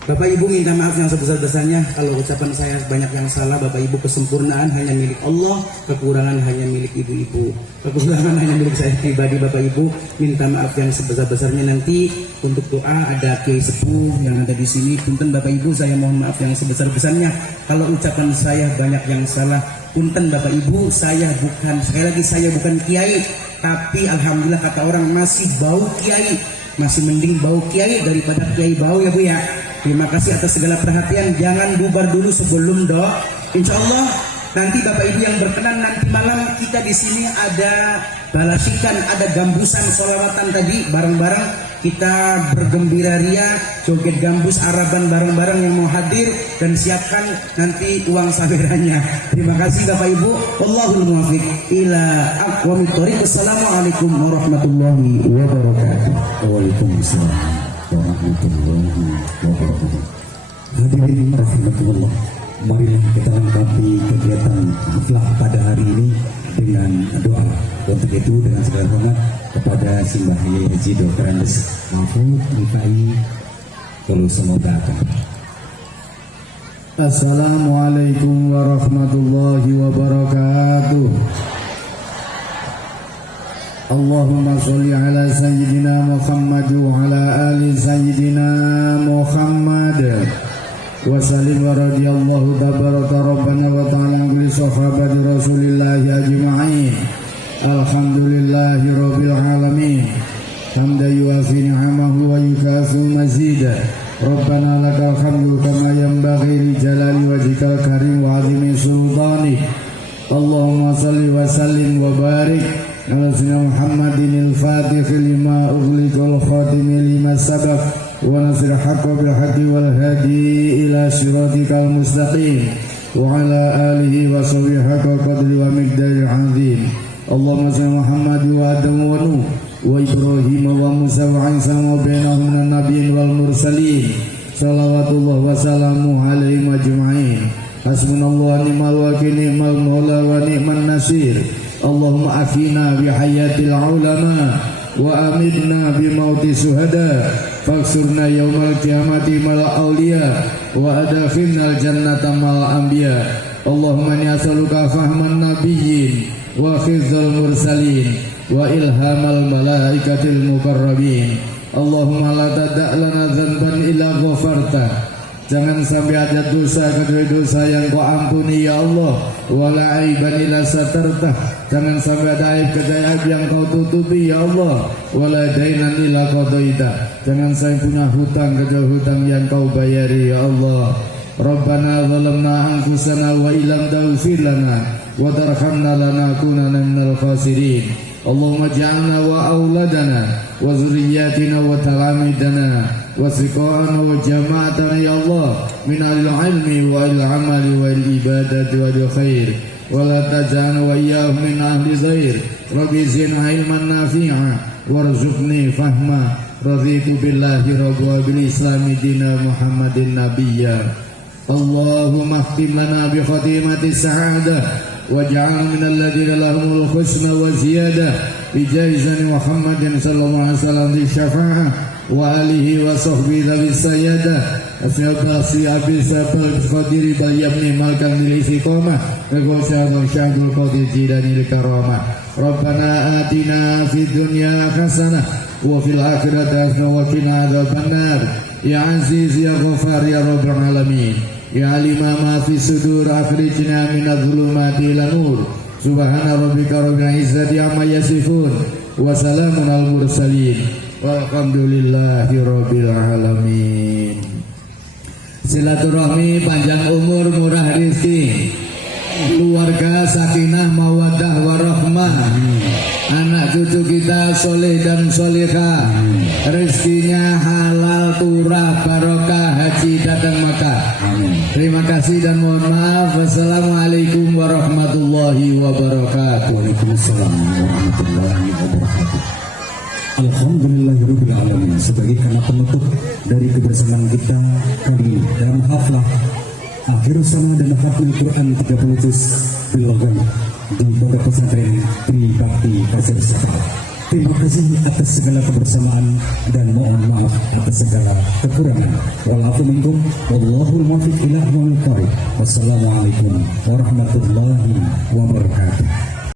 Bapak Ibu minta maaf yang sebesar-besarnya kalau ucapan saya banyak yang salah. Bapak Ibu, kesempurnaan hanya milik Allah, kekurangan hanya milik ibu-ibu, kekurangan hanya milik saya pribadi. Bapak Ibu minta maaf yang sebesar-besarnya. Nanti untuk doa ada Kiai Sepuh yang ada di sini. Punten Bapak Ibu, saya mohon maaf yang sebesar-besarnya kalau ucapan saya banyak yang salah. Punten Bapak Ibu, sekali lagi saya bukan kiai, tapi alhamdulillah kata orang masih bau kiai, masih mending bau kiai daripada kiai bau ya Bu ya. Terima kasih atas segala perhatian. Jangan bubar dulu sebelum doa. Insya Allah nanti Bapak Ibu yang berkenan nanti malam kita di sini ada balasikan, ada gambusan sholawatan tadi bareng-bareng. Kita bergembira ria, joget gambus Araban bareng-bareng yang mau hadir dan siapkan nanti uang sawerannya. Terima kasih Bapak Ibu. Wallahul muwaffiq ila aqwamit thoriq. Wassalamualaikum warahmatullahi wabarakatuh. Waalaikumsalam warahmatullahi wabarakatuh. Hadirin rahmatullah, marilah kita lengkapi kegiatan iflah pada hari ini dengan doa. Untuk itu dengan segala hormat kepada Simbah Yai Haji Dr. Andes Mahfud Mifai kalau semoga akan. Assalamualaikum warahmatullahi wabarakatuh. Allahumma sholli ala sayyidina Muhammad wa ala ali sayyidina Muhammad wa sallim wa radiyallahu tabaraka rabbana wa ta'ala li sahabati rasulillahi ajma'in. Alhamdulillahi rabbil alamin. Hamdan yuafi ni'amahu wa yukafi mazida. Rabbana lakal hamdu kama yanbaghi li jalali wajhikal karim wa 'azimi sultanik. Allahumma salli wa sallim wa barik ala sayyidina Muhammadin al-Fatih lima ughliqal khatim lima sabaq wa nasir haqqo bil haqqi wal hadi ila siratikal mustaqim wa ala alihi wa sahbihi haqqa qadri wa miqdaril azim. Allahumma salli Muhammad wa Adam wa Nuh wa Ibrahim wa Musa wa Isa wa bainahum minan nabiyyin wal mursalin. Salawatullah wa salamu alaihim ajma'in. Hasbunallahu wa ni'mal wakil, ni'mal maula wa ni'man nasir. Allahumma afina bi hayatil ulama wa amidna bi mauti syuhada. Faksurna yaumal qiyamati mal awliya wa adkhilnal jannata mal anbiya. Allahumma inni as'aluka fahman nabiyyin wa khizal mursalin wa ilhamal malaikatil mukarrabin. Allahumma la tada' lana dzanban illa ghafarta. Jangan sampai ada dosa kecuali dosa yang kau ampuni ya Allah. Wala aiban illa satarta. Jangan sampai ada aib kecuali aib yang kau tutupi ya Allah. Wala dainan illa qadaita. Jangan sampai punya hutang kecuali hutang yang kau bayari ya Allah. Rabbana zalamna anfusana wa illam taghfir lana wa tarhamna lanakunanna minal khasirin. اللهم اجعلنا وأولادنا وذرياتنا وتلاميذنا وثقاءنا وجماعتنا يا الله من أهل العلم وأهل العمل والعبادة والخير ولا تجعلنا وإياهم من أهل الخير رب زدنا علما نافعا وارزقني فهما رضيت بالله ربا وبالإسلام دينا محمد نبيا اللهم اختم لنا بخاتمة السعادة واجعل من الذين لهم الحسنى وزيادة بجائزة محمد صلى الله عليه وسلم بالشفاعة وآله وصحبه ذوي السيادة أسياباسي أبي سابل قدير باليمن مالكا للإستقامة وقوشا وشاهد القدير جيلاني الكرامة ربنا آتنا في الدنيا حسنة وفي الآخرة حسنة وقنا عذاب النار يا عزيز يا غفار يا رب العالمين يا علم ما في الصدور أخرجنا من الظلمات إلى النور سبحان ربك رب العزة عما يصفون وسلام على المرسلين walhamdulillahi rabbil alamin. Silaturahmi, panjang umur, murah rezeki, keluarga sakinah mawaddah warahmah, anak cucu kita soleh dan solehah, rezekinya halal turah barokah, haji datang Makkah. Terima kasih dan mohon maaf. Wassalamualaikum warahmatullahi wabarakatuh. Waalaikumsalam warahmatullahi wabarakatuh. Alhamdulillahirrahmanirrahim. Sebagai karena penutup dari kebersamaan kita kali ini dalam haflah akhir sama dan hafal Quran 30 juz bilogan di Pondok Pesantren Tribakti Pasir Saka. Terima kasih atas segala kebersamaan dan mohon maaf atas segala kekurangan. Walaupun wallahul muwaffiq ila aqwamit thoriq. Wassalamualaikum warahmatullahi wabarakatuh.